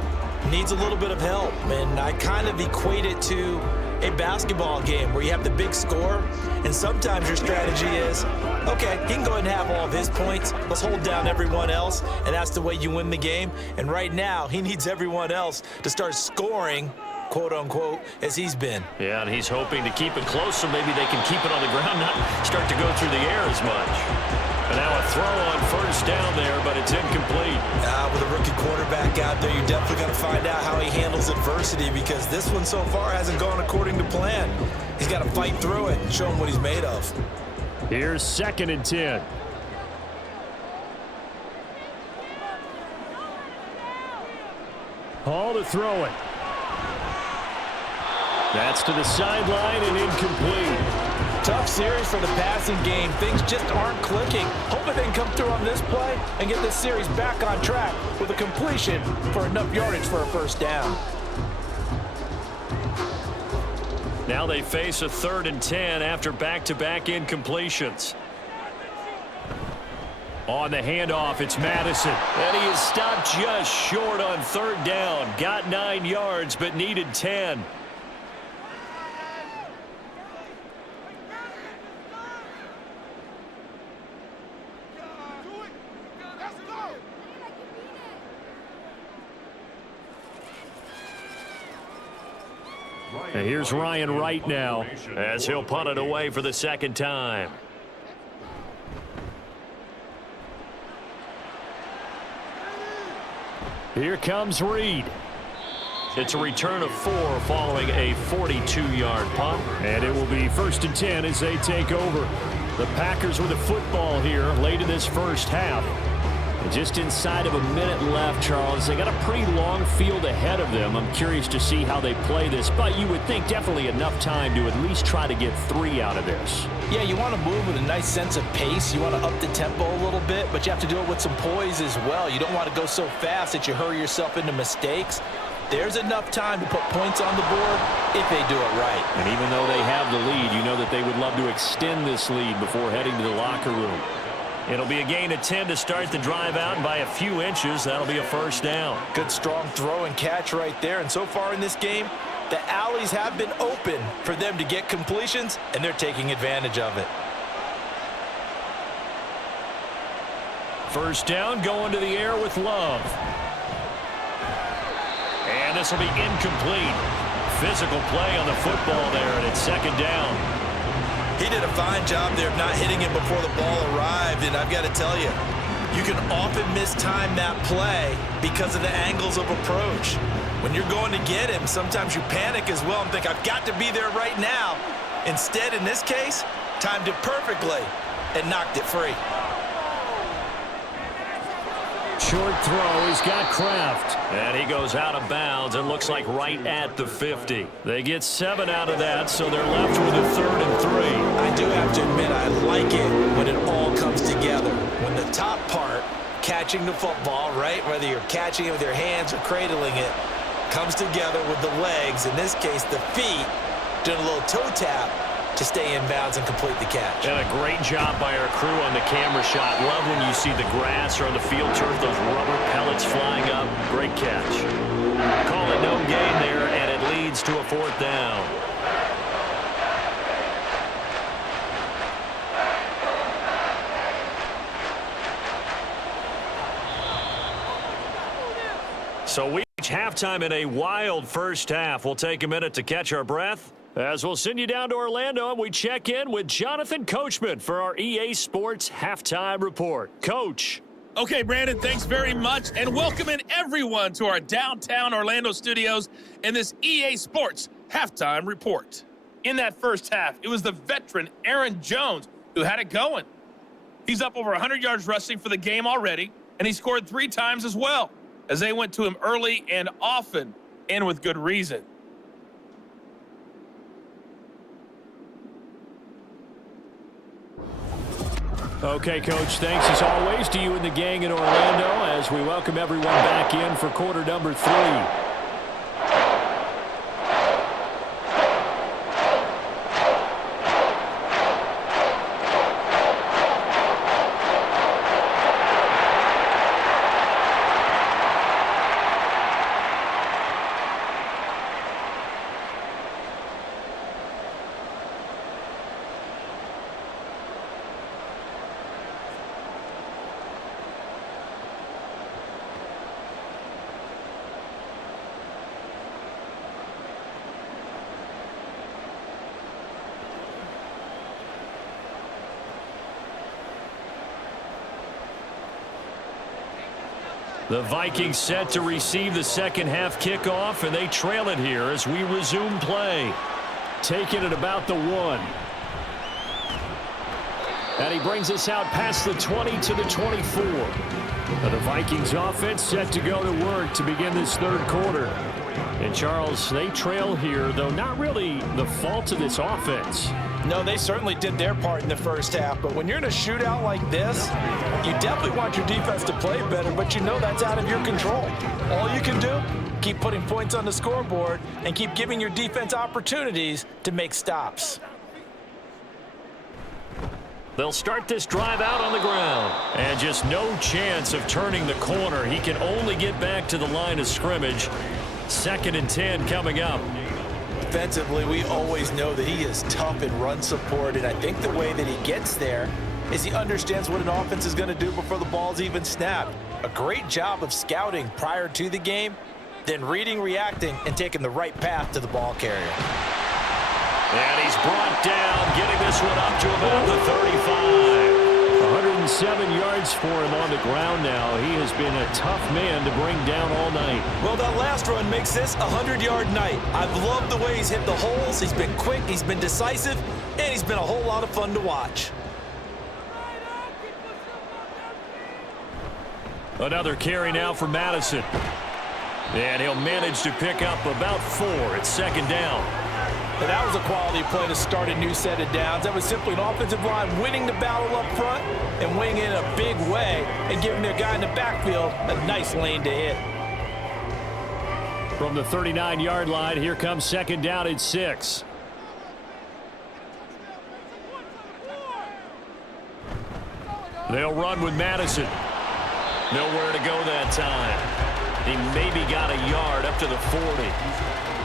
Needs a little bit of help, and I kind of equate it to a basketball game where you have the big score, and sometimes your strategy is, okay, he can go ahead and have all of his points. Let's hold down everyone else, and that's the way you win the game. And right now, he needs everyone else to start scoring, quote-unquote, as he's been. Yeah, and he's hoping to keep it close so maybe they can keep it on the ground, not start to go through the air as much. And now a throw on first down there, but it's incomplete. With a rookie quarterback out there, you're definitely going to find out how he handles adversity because this one so far hasn't gone according to plan. He's got to fight through it and show him what he's made of. Here's 2nd and 10. Hall to throw it. That's to the sideline and incomplete. Tough series for the passing game. Things just aren't clicking. Hoping they can come through on this play and get this series back on track with a completion for enough yardage for a first down. Now they face a 3rd and 10 after back-to-back incompletions. On the handoff, it's Madison. And he is stopped just short on 3rd down. Got 9 yards, but needed 10. And here's Ryan Wright now as he'll punt it away for the 2nd time. Here comes Reed. It's a return of 4 following a 42-yard punt. And it will be 1st and 10 as they take over. The Packers with the football here late in this first half. And just inside of a minute left, Charles. They got a pretty long field ahead of them. I'm curious to see how they play this, but you would think definitely enough time to at least try to get 3 out of this. Yeah, you want to move with a nice sense of pace. You want to up the tempo a little bit, but you have to do it with some poise as well. You don't want to go so fast that you hurry yourself into mistakes. There's enough time to put points on the board if they do it right. And even though they have the lead, you know that they would love to extend this lead before heading to the locker room. It'll be a gain of 10 to start the drive out, and by a few inches, that'll be a first down. Good strong throw and catch right there. And so far in this game, the alleys have been open for them to get completions, and they're taking advantage of it. First down, going to the air with Love. And this will be incomplete. Physical play on the football there, and it's 2nd down. He did a fine job there of not hitting it before the ball arrived, and I've got to tell you, you can often mistime that play because of the angles of approach. When you're going to get him, sometimes you panic as well and think, I've got to be there right now. Instead, in this case, timed it perfectly and knocked it free. Short throw, he's got Kraft. And he goes out of bounds and looks like right at the 50. They get 7 out of that, so they're left with a 3rd and 3. I do have to admit, I like it when it all comes together. When the top part, catching the football, right, whether you're catching it with your hands or cradling it, comes together with the legs, in this case the feet, doing a little toe tap to stay in bounds and complete the catch. And a great job by our crew on the camera shot. Love when you see the grass or on the field turf, those rubber pellets flying up. Great catch. Call it no gain there, and it leads to a 4th down. So we reach halftime in a wild first half. We'll take a minute to catch our breath as we'll send you down to Orlando and we check in with Jonathan Coachman for our EA Sports Halftime Report. Coach. Okay, Brandon, thanks very much, and welcome in everyone to our downtown Orlando studios in this EA Sports Halftime Report. In that first half, it was the veteran Aaron Jones who had it going. He's up over 100 yards rushing for the game already, and he scored 3 times as well, as they went to him early and often, and with good reason. Okay, Coach, thanks as always to you and the gang in Orlando as we welcome everyone back in for quarter number 3. The Vikings set to receive the second half kickoff, and they trail it here as we resume play. Taking it about the 1. And he brings us out past the 20 to the 24. Now the Vikings offense set to go to work to begin this third quarter. And Charles, they trail here, though not really the fault of this offense. No, they certainly did their part in the first half, but when you're in a shootout like this, you definitely want your defense to play better, but you know that's out of your control. All you can do, keep putting points on the scoreboard and keep giving your defense opportunities to make stops. They'll start this drive out on the ground. And just no chance of turning the corner. He can only get back to the line of scrimmage. 2nd and 10 coming up. Defensively, we always know that he is tough in run support, and I think the way that he gets there is he understands what an offense is going to do before the ball's even snapped. A great job of scouting prior to the game, then reading, reacting, and taking the right path to the ball carrier. And he's brought down, getting this one up to about the 35. 107 yards for him on the ground now. He has been a tough man to bring down all night. Well, that last run makes this a 100-yard night. I've loved the way he's hit the holes. He's been quick, he's been decisive, and he's been a whole lot of fun to watch. Another carry now for Madison. And he'll manage to pick up about 4 at 2nd down. And that was a quality play to start a new set of downs. That was simply an offensive line winning the battle up front and winning in a big way and giving their guy in the backfield a nice lane to hit. From the 39-yard line, here comes 2nd down at 6. They'll run with Madison. Nowhere to go that time. He maybe got a yard up to the 40.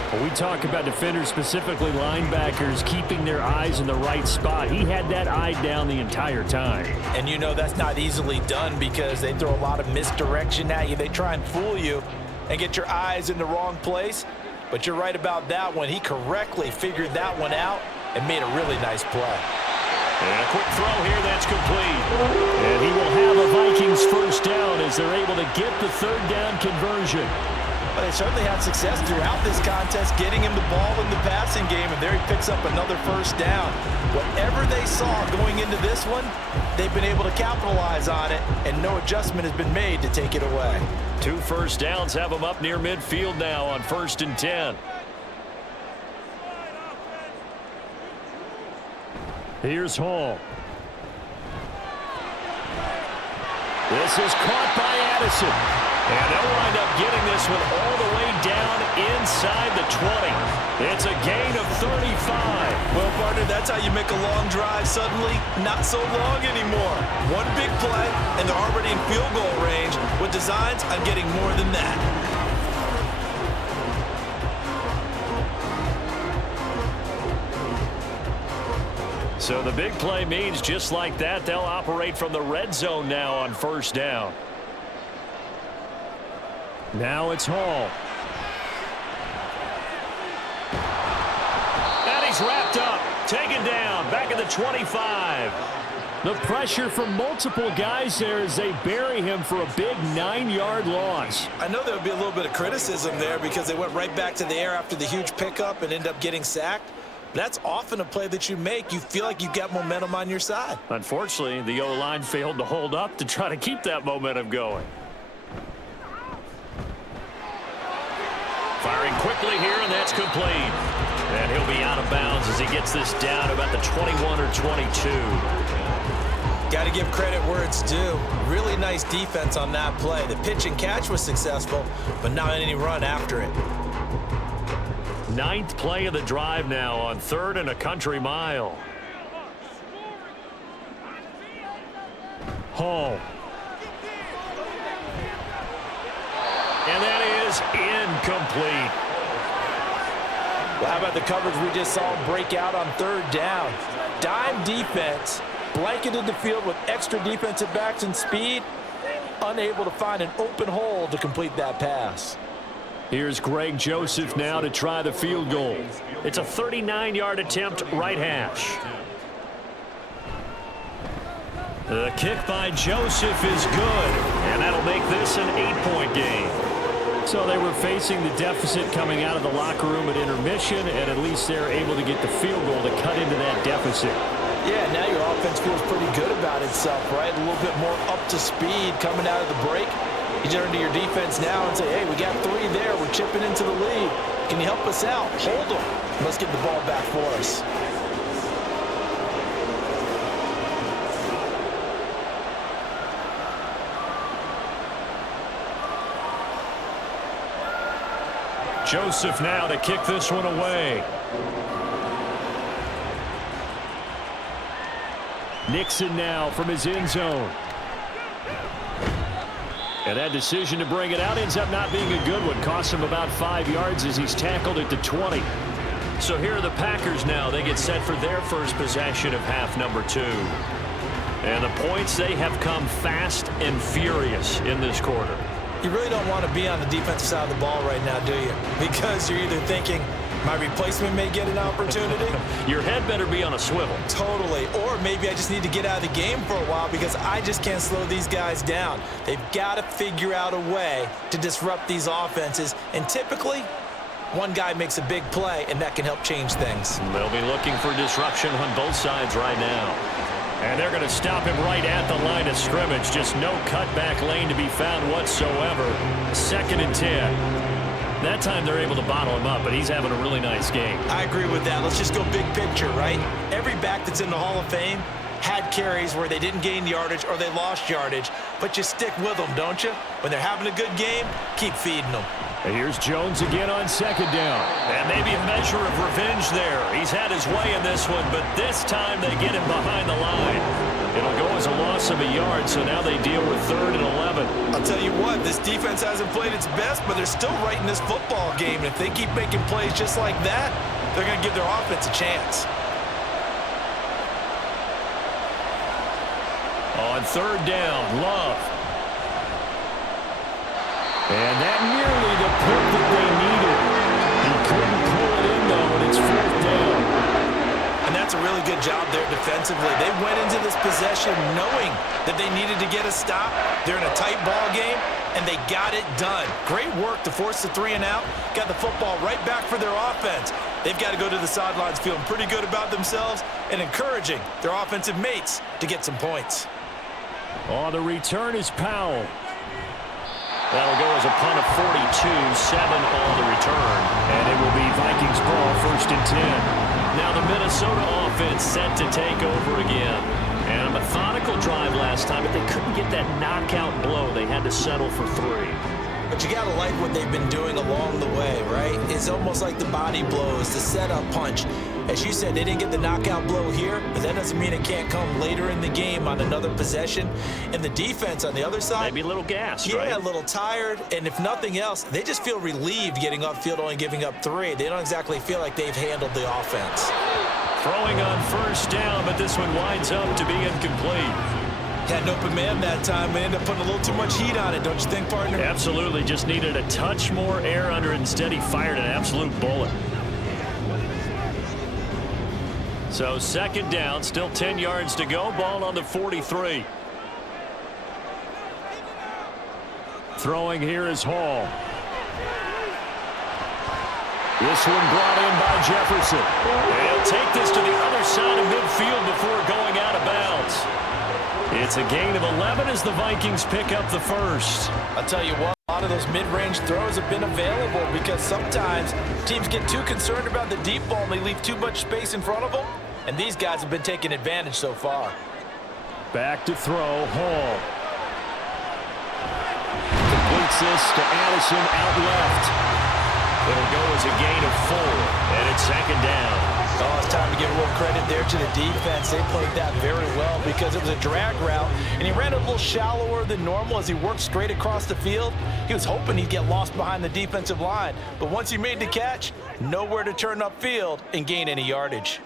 When we talk about defenders, specifically linebackers, keeping their eyes in the right spot. He had that eye down the entire time. And you know that's not easily done because they throw a lot of misdirection at you. They try and fool you and get your eyes in the wrong place. But you're right about that one. He correctly figured that one out and made a really nice play. And a quick throw here, that's complete. And he will have a Vikings first down as they're able to get the 3rd down conversion. But they certainly had success throughout this contest, getting him the ball in the passing game, and there he picks up another first down. Whatever they saw going into this one, they've been able to capitalize on it, and no adjustment has been made to take it away. 2 first downs have him up near midfield now on 1st and 10. Here's Hall. This is caught by Addison. And they'll wind up getting this one all the way down inside the 20. It's a gain of 35. Well, partner, that's how you make a long drive suddenly not so long anymore. One big play, and they're already in field goal range with designs on getting more than that. So the big play means just like that, they'll operate from the red zone now on 1st down. Now it's Hall. And he's wrapped up, taken down, back at the 25. The pressure from multiple guys there as they bury him for a big 9-yard loss. I know there would be a little bit of criticism there because they went right back to the air after the huge pickup and ended up getting sacked. That's often a play that you make. You feel like you've got momentum on your side. Unfortunately, the O-line failed to hold up to try to keep that momentum going. Firing quickly here, and that's complete. And he'll be out of bounds as he gets this down about the 21 or 22. Got to give credit where it's due. Really nice defense on that play. The pitch and catch was successful, but not any run after it. 9th play of the drive now on 3rd and a country mile. Hall. And that is incomplete. Well, how about the coverage we just saw break out on 3rd down? Dime defense, blanketed the field with extra defensive backs and speed, unable to find an open hole to complete that pass. Here's Greg Joseph now to try the field goal. It's a 39-yard attempt, right hash. The kick by Joseph is good, and that'll make this an 8-point game. So they were facing the deficit coming out of the locker room at intermission, and at least they're able to get the field goal to cut into that deficit. Yeah, now your offense feels pretty good about itself, right? A little bit more up to speed coming out of the break. You turn to your defense now and say, hey, we got 3 there. We're chipping into the lead. Can you help us out? Hold them. Let's get the ball back for us. Joseph now to kick this one away. Nixon now from his end zone. And that decision to bring it out ends up not being a good one. Costs him about 5 yards as he's tackled at the 20. So here are the Packers now. They get set for their first possession of half number 2. And the points, they have come fast and furious in this quarter. You really don't want to be on the defensive side of the ball right now, do you? Because you're either thinking, my replacement may get an opportunity. Your head better be on a swivel. Totally. Or maybe I just need to get out of the game for a while because I just can't slow these guys down. They've got to figure out a way to disrupt these offenses. And typically, one guy makes a big play, and that can help change things. They'll be looking for disruption on both sides right now. And they're going to stop him right at the line of scrimmage. Just no cutback lane to be found whatsoever. 2nd and 10. That time they're able to bottle him up, but he's having a really nice game. I agree with that. Let's just go big picture, right? Every back that's in the Hall of Fame had carries where they didn't gain yardage or they lost yardage, but you stick with them, don't you? When they're having a good game, keep feeding them. And here's Jones again on 2nd down. And maybe a measure of revenge there. He's had his way in this one, but this time they get him behind the line. It'll go as a loss of a yard, so now they deal with 3rd and 11. I'll tell you what, this defense hasn't played its best, but they're still right in this football game. And if they keep making plays just like that, they're going to give their offense a chance. On 3rd down, Love. And that nearly the pick that they needed. He couldn't pull it in, though, and it's 4th down. And that's a really good job there defensively. They went into this possession knowing that they needed to get a stop. They're in a tight ball game, and they got it done. Great work to force the 3 and out. Got the football right back for their offense. They've got to go to the sidelines feeling pretty good about themselves and encouraging their offensive mates to get some points. On the return is Powell. That'll go as a punt of 42, 7 on the return. And it will be Vikings ball, 1st and 10. Now the Minnesota offense set to take over again. And a methodical drive last time, but they couldn't get that knockout blow. They had to settle for 3. But you got to like what they've been doing along the way, right? It's almost like the body blows, the setup punch. As you said, they didn't get the knockout blow here, but that doesn't mean it can't come later in the game on another possession. And the defense on the other side, maybe a little gassed, right? Yeah, a little tired. And if nothing else, they just feel relieved getting upfield, only giving up 3. They don't exactly feel like they've handled the offense. Throwing on 1st down, but this one winds up to be incomplete. Had an open man that time, but ended up putting a little too much heat on it, don't you think, partner? Absolutely. Just needed a touch more air under it. Instead, he fired an absolute bullet. So 2nd down, still 10 yards to go. Ball on the 43. Throwing here is Hall. This one brought in by Jefferson. He'll take this to the other side of midfield before going out of bounds. It's a gain of 11 as the Vikings pick up the 1st. I'll tell you what, a lot of those mid-range throws have been available because sometimes teams get too concerned about the deep ball and they leave too much space in front of them, and these guys have been taking advantage so far. Back to throw, Hall. Completes this to Addison out left. It'll go as a gain of 4, and it's 2nd down. Oh, it's time to give a little credit there to the defense. They played that very well because it was a drag route, and he ran a little shallower than normal as he worked straight across the field. He was hoping he'd get lost behind the defensive line, but once he made the catch, nowhere to turn upfield and gain any yardage.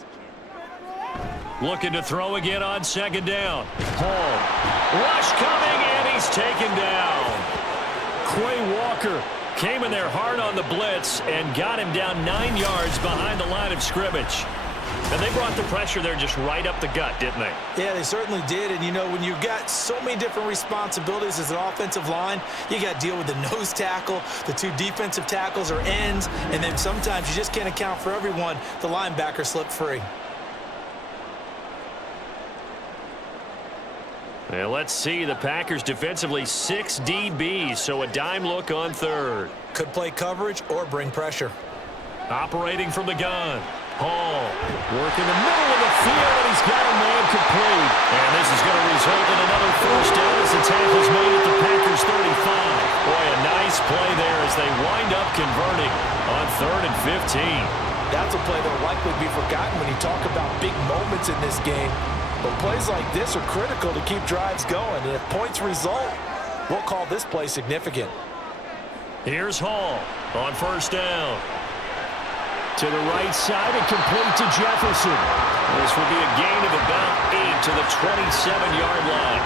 Looking to throw again on 2nd down. Hall. Rush coming, and he's taken down. Quay Walker came in there hard on the blitz and got him down 9 yards behind the line of scrimmage. And they brought the pressure there just right up the gut, didn't they? Yeah, they certainly did. And, you know, when you've got so many different responsibilities as an offensive line, you got to deal with the nose tackle, the 2 defensive tackles or ends, and then sometimes you just can't account for everyone. The linebacker slipped free. Well, let's see. The Packers defensively 6 DBs, so a dime look on 3rd. Could play coverage or bring pressure. Operating from the gun. Hall working the middle of the field, and he's got a man complete. And this is going to result in another 1st down as the tackle's made at the Packers 35. Boy, a nice play there as they wind up converting on 3rd and 15. That's a play that will likely be forgotten when you talk about big moments in this game. But plays like this are critical to keep drives going. And if points result, we'll call this play significant. Here's Hall on 1st down. To the right side and complete to Jefferson. This will be a gain of about 8 to the 27-yard line.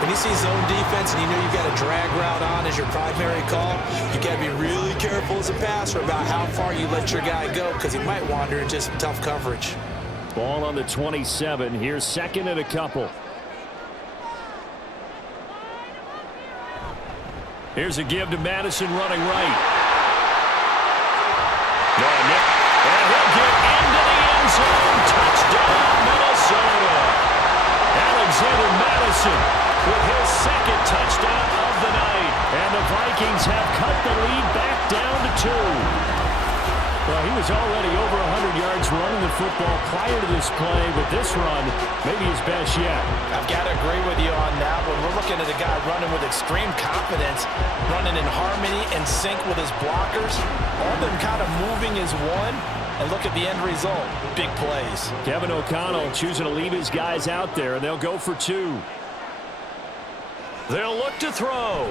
When you see zone defense and you know you've got a drag route on as your primary call, you got to be really careful as a passer about how far you let your guy go because he might wander into some tough coverage. Ball on the 27. Here's 2nd and a couple. Here's a give to Madison running right. And he'll get into the end zone. Touchdown, Minnesota. Alexander Madison with his 2nd touchdown of the night. And the Vikings have cut the lead back down to 2. Well, he was already over 100 yards running the football prior to this play, but this run may be his best yet. I've got to agree with you on that one. We're looking at a guy running with extreme confidence, running in harmony and sync with his blockers. All of them kind of moving as one. And look at the end result. Big plays. Kevin O'Connell choosing to leave his guys out there, and they'll go for 2. They'll look to throw.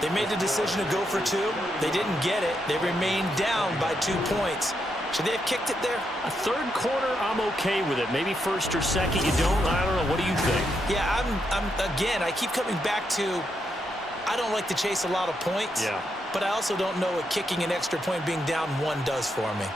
They made the decision to go for 2. They didn't get it. They remained down by 2 points. Should they have kicked it there? A 3rd quarter, I'm okay with it. Maybe 1st or 2nd, you don't. I don't know. What do you think? Yeah, again, I keep coming back to I don't like to chase a lot of points. Yeah. But I also don't know what kicking an extra point being down 1 does for me.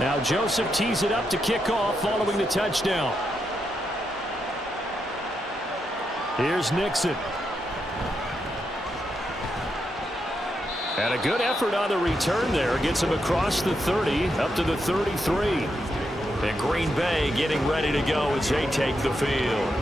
Now Joseph tees it up to kick off following the touchdown. Here's Nixon. And a good effort on the return there. Gets him across the 30, up to the 33. And Green Bay getting ready to go as they take the field.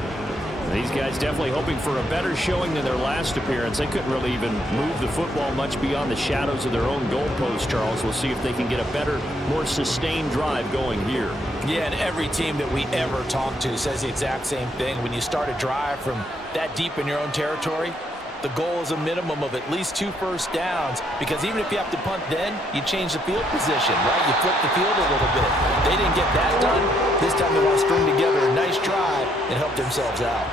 These guys definitely hoping for a better showing than their last appearance. They couldn't really even move the football much beyond the shadows of their own goalpost, Charles. We'll see if they can get a better, more sustained drive going here. Yeah, and every team that we ever talk to says the exact same thing. When you start a drive from that deep in your own territory, the goal is a minimum of at least 2 first downs, because even if you have to punt then, you change the field position, right? You flip the field a little bit. They didn't get that done. This time they want to string together a nice drive and help themselves out.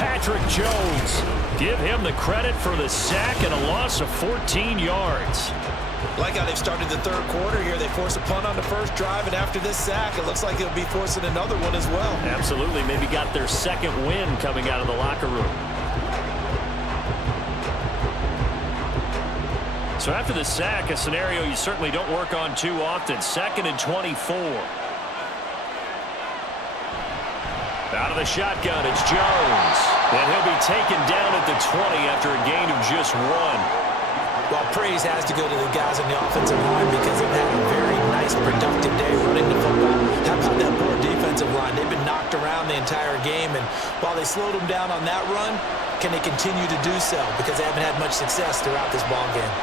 Patrick Jones. Give him the credit for the sack and a loss of 14 yards. Like how they've started the 3rd quarter here. They force a punt on the first drive, and after this sack, it looks like they'll be forcing another one as well. Absolutely. Maybe got their 2nd win coming out of the locker room. So after the sack, a scenario you certainly don't work on too often. 2nd and 24. Out of the shotgun, it's Jones. And he'll be taken down at the 20 after a gain of just 1. Well, praise has to go to the guys on the offensive line because they've had a very nice, productive day running the football. How about that poor defensive line? They've been knocked around the entire game, and while they slowed them down on that run, can they continue to do so? Because they haven't had much success throughout this ball game.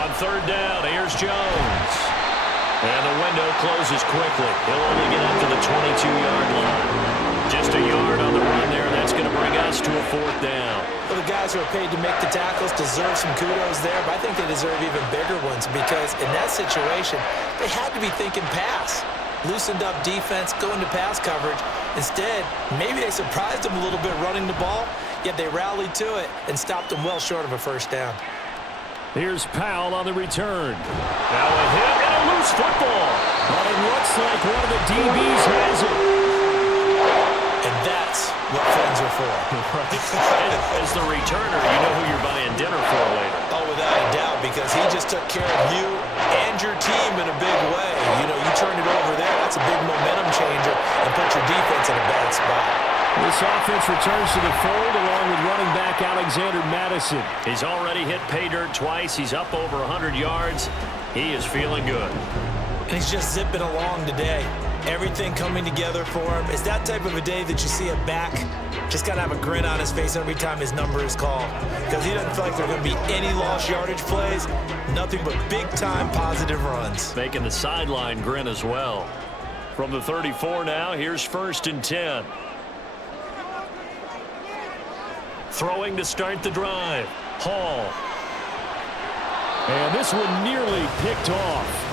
On 3rd down, here's Jones. And the window closes quickly. He'll only get up to the 22-yard line. Just a yard on the run there, and that's going to bring us to a 4th down. Well, the guys who are paid to make the tackles deserve some kudos there, but I think they deserve even bigger ones because in that situation, they had to be thinking pass. Loosened up defense, going to pass coverage. Instead, maybe they surprised them a little bit running the ball, yet they rallied to it and stopped them well short of a 1st down. Here's Powell on the return. Now a hit and a loose football. But it looks like one of the DBs has it. And that's what friends are for. As the returner, you know who you're buying dinner for later. Oh, without a doubt, because he just took care of you and your team in a big way. You know, you turn it over there, that's a big momentum changer and put your defense in a bad spot. This offense returns to the fold along with running back Alexander Madison. He's already hit pay dirt twice. He's up over 100 yards. He is feeling good. And he's just zipping along today. Everything coming together for him. It's that type of a day that you see a back just got to have a grin on his face every time his number is called. Because he doesn't feel like there are going to be any lost yardage plays. Nothing but big-time positive runs. Making the sideline grin as well. From the 34 now, here's 1st and 10. Throwing to start the drive. Hall. And this one nearly picked off.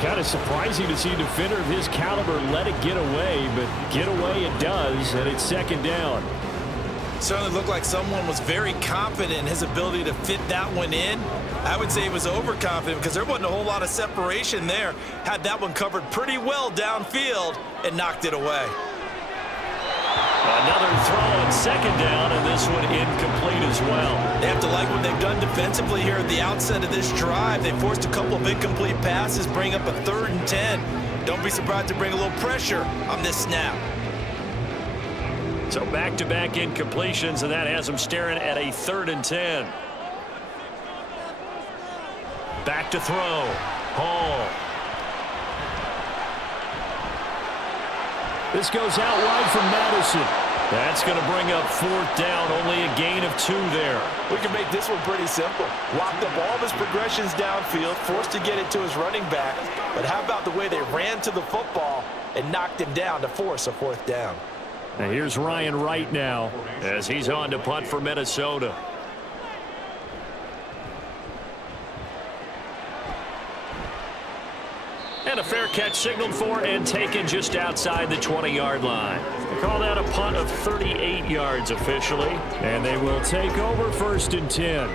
Kind of surprising to see a defender of his caliber let it get away, but get away it does, and it's 2nd down. Certainly looked like someone was very confident in his ability to fit that one in. I would say he was overconfident because there wasn't a whole lot of separation there. Had that one covered pretty well downfield and knocked it away. Another throw on 2nd down, and this one incomplete as well. They have to like what they've done defensively here at the outset of this drive. They forced a couple of incomplete passes, bring up a 3rd and 10. Don't be surprised to bring a little pressure on this snap. So back-to-back incompletions, and that has them staring at a 3rd and 10. Back to throw. Hall. This goes out wide from Madison. That's going to bring up 4th down, only a gain of 2 there. We can make this one pretty simple. Locked up all of his progressions downfield, forced to get it to his running back. But how about the way they ran to the football and knocked him down to force a 4th down? Now here's Ryan Wright now as he's on to punt for Minnesota. And a fair catch signaled for and taken just outside the 20-yard line. They call that a punt of 38 yards officially. And they will take over 1st and 10.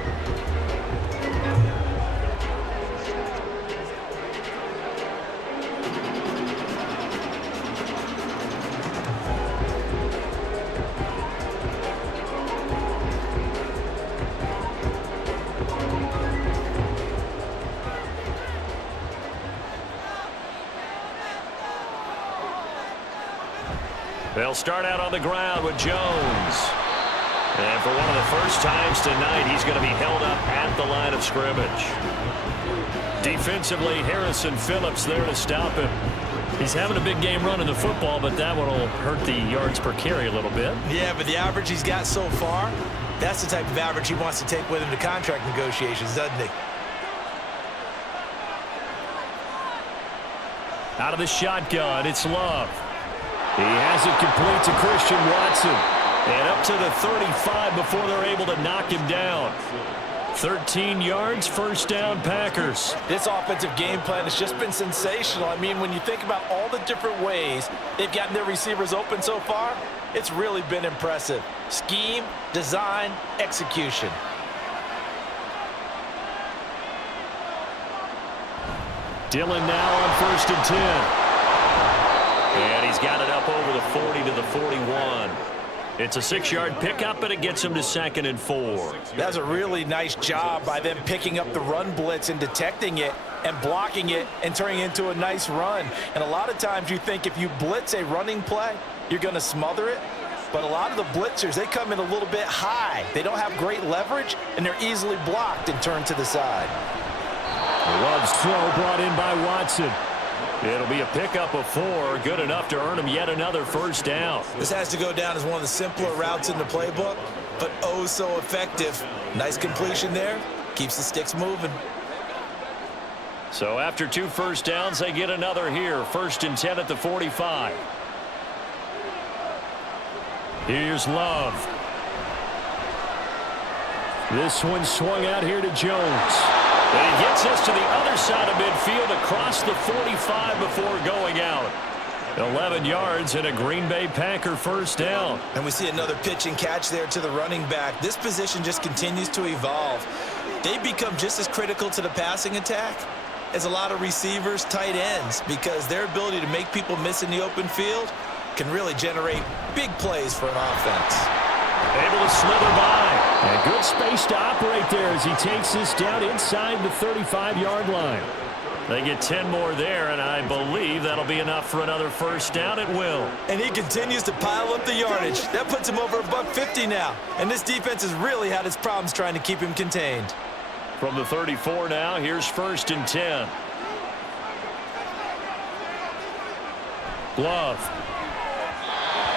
They'll start out on the ground with Jones. And for one of the first times tonight, he's going to be held up at the line of scrimmage. Defensively, Harrison Phillips there to stop him. He's having a big game running the football, but that one will hurt the yards per carry a little bit. Yeah, but the average he's got so far, that's the type of average he wants to take with him to contract negotiations, doesn't he? Out of the shotgun, it's Love. He has it complete to Christian Watson. And up to the 35 before they're able to knock him down. 13 yards, 1st down, Packers. This offensive game plan has just been sensational. I mean, when you think about all the different ways they've gotten their receivers open so far, it's really been impressive. Scheme, design, execution. Dillon now on 1st and 10. And he's got it up over the 40 to the 41. It's a 6-yard pickup, and it gets him to 2nd and 4. That's a really nice job by them picking up the run blitz and detecting it and blocking it and turning it into a nice run. And a lot of times you think if you blitz a running play, you're going to smother it. But a lot of the blitzers, they come in a little bit high. They don't have great leverage, and they're easily blocked and turned to the side. Love's throw brought in by Watson. It'll be a pickup of 4, good enough to earn him yet another 1st down. This has to go down as one of the simpler routes in the playbook, but oh so effective. Nice completion there. Keeps the sticks moving. So after 2 1st downs, they get another here. 1st and 10 at the 45. Here's Love. This one swung out here to Jones. And he gets us to the other side of midfield across the 45 before going out. 11 yards and a Green Bay Packer 1st down. And we see another pitch and catch there to the running back. This position just continues to evolve. They become just as critical to the passing attack as a lot of receivers, tight ends, because their ability to make people miss in the open field can really generate big plays for an offense. Able to slither by. And good space to operate there as he takes this down inside the 35-yard line. They get 10 more there, and I believe that'll be enough for another first down at will. And he continues to pile up the yardage. That puts him over $150 now. And this defense has really had its problems trying to keep him contained. From the 34 now, here's 1st and 10. Love.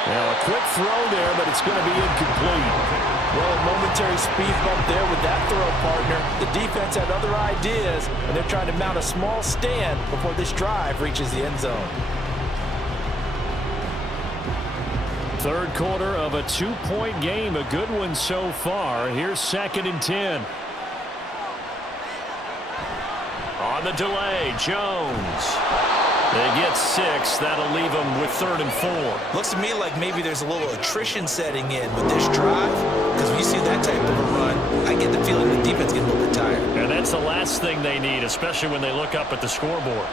Now a quick throw there, but it's going to be incomplete. Well, a momentary speed bump there with that throw, partner. The defense had other ideas, and they're trying to mount a small stand before this drive reaches the end zone. Third quarter of a 2-point game, a good one so far. Here's 2nd and 10. On the delay, Jones. They get 6. That'll leave them with 3rd and 4. Looks to me like maybe there's a little attrition setting in with this drive, because when you see that type of a run, I get the feeling the defense gets a little bit tired. And that's the last thing they need, especially when they look up at the scoreboard.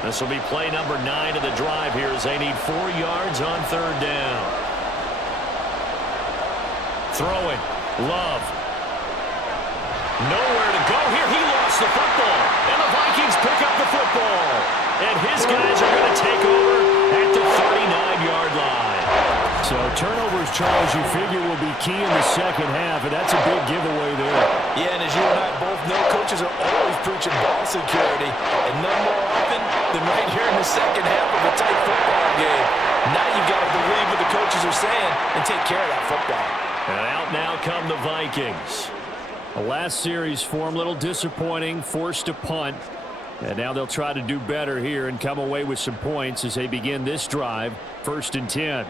This will be play number 9 of the drive here as they need 4 yards on 3rd down. Throwing. Love. Nowhere to go here. He lost the football. And the Vikings pick up the football. And his guys are going to take over at the 39-yard line. So turnovers, Charles, you figure will be key in the second half, and that's a big giveaway there. Yeah, and as you and I both know, coaches are always preaching ball security, and none more often than right here in the second half of a tight football game. Now you've got to believe what the coaches are saying and take care of that football. And out now come the Vikings. The last series for them, a little disappointing, forced a punt. And now they'll try to do better here and come away with some points as they begin this drive, 1st and 10.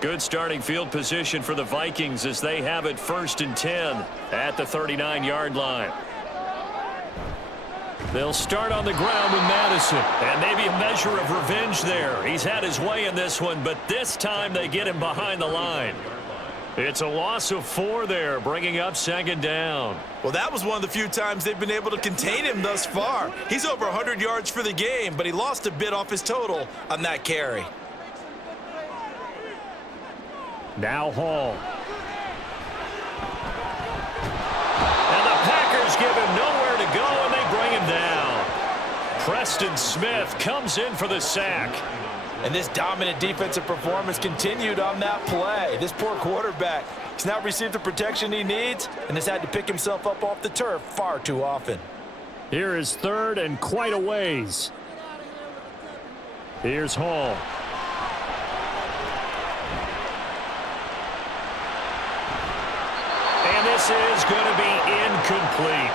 Good starting field position for the Vikings as they have it 1st and 10 at the 39-yard line. They'll start on the ground with Madison, and maybe a measure of revenge there. He's had his way in this one, but this time they get him behind the line. It's a loss of 4 there, bringing up 2nd down. Well, that was one of the few times they've been able to contain him thus far. He's over 100 yards for the game, but he lost a bit off his total on that carry. Now Hall. And the Packers give him nowhere to go, and they bring him down. Preston Smith comes in for the sack. And this dominant defensive performance continued on that play. This poor quarterback has now received the protection he needs and has had to pick himself up off the turf far too often. Here is 3rd and quite a ways. Here's Hall. And this is going to be incomplete.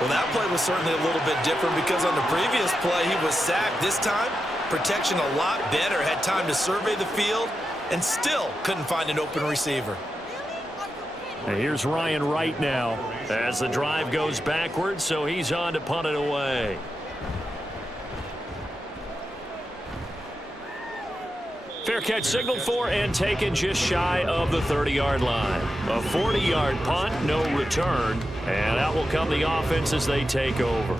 Well, that play was certainly a little bit different because on the previous play he was sacked. This time, protection a lot better, had time to survey the field, and still couldn't find an open receiver. And here's Ryan Wright now as the drive goes backwards, so he's on to punt it away. Fair catch signaled for and taken just shy of the 30-yard line. A 40-yard punt, no return, and out will come the offense as they take over.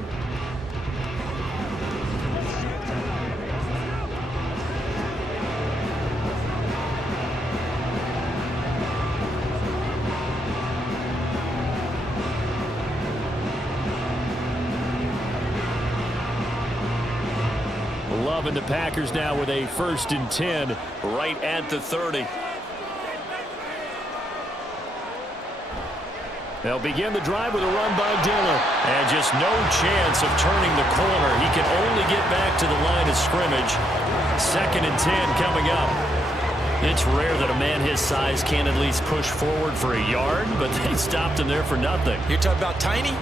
Love and the Packers now with a 1st and 10 right at the 30. They'll begin the drive with a run by Dillon. And just no chance of turning the corner. He can only get back to the line of scrimmage. 2nd and 10 coming up. It's rare that a man his size can at least push forward for a yard, but they stopped him there for nothing. You're talking about tiny?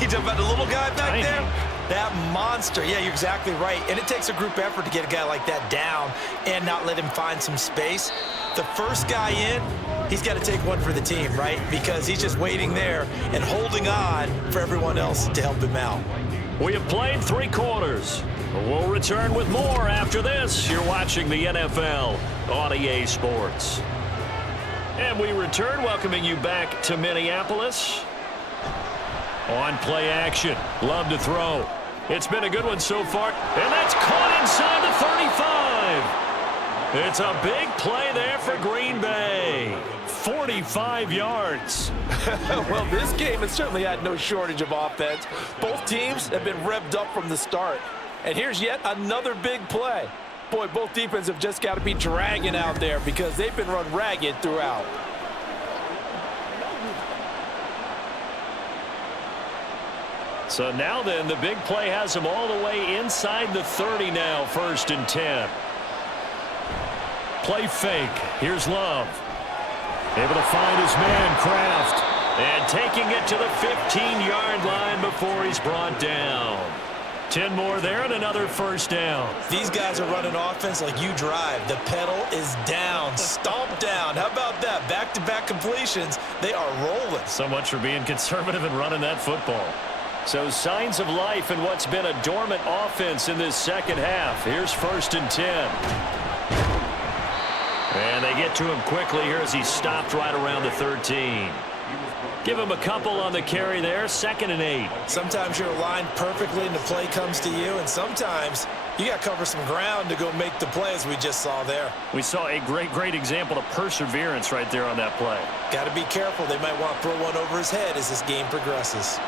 You're talking about the little guy back Tiny. there? That monster. Yeah, you're exactly right. And it takes a group effort to get a guy like that down and not let him find some space. The first guy in, he's got to take one for the team, right? Because he's just waiting there and holding on for everyone else to help him out. We have played 3 quarters. We'll return with more after this. You're watching the NFL on EA Sports. And we return, welcoming you back to Minneapolis. On play action. Love to throw. It's been a good one so far. And that's caught inside the 35. It's a big play there for Green Bay. 45 yards. Well, this game has certainly had no shortage of offense. Both teams have been revved up from the start. And here's yet another big play. Boy, both defenses have just got to be dragging out there because they've been run ragged throughout. So now then, the big play has him all the way inside the 30 now, 1st and 10. Play fake. Here's Love. Able to find his man, Kraft. And taking it to the 15-yard line before he's brought down. 10 more there and another 1st down. These guys are running offense like you drive. The pedal is down, stomp down. How about that? Back-to-back completions. They are rolling. So much for being conservative and running that football. So signs of life in what's been a dormant offense in this second half. Here's 1st and 10. And they get to him quickly here as he's stopped right around the 13. Give him a couple on the carry there, 2nd and 8. Sometimes you're aligned perfectly and the play comes to you, and sometimes you got to cover some ground to go make the play, as we just saw there. We saw a great example of perseverance right there on that play. Got to be careful. They might want to throw one over his head as this game progresses.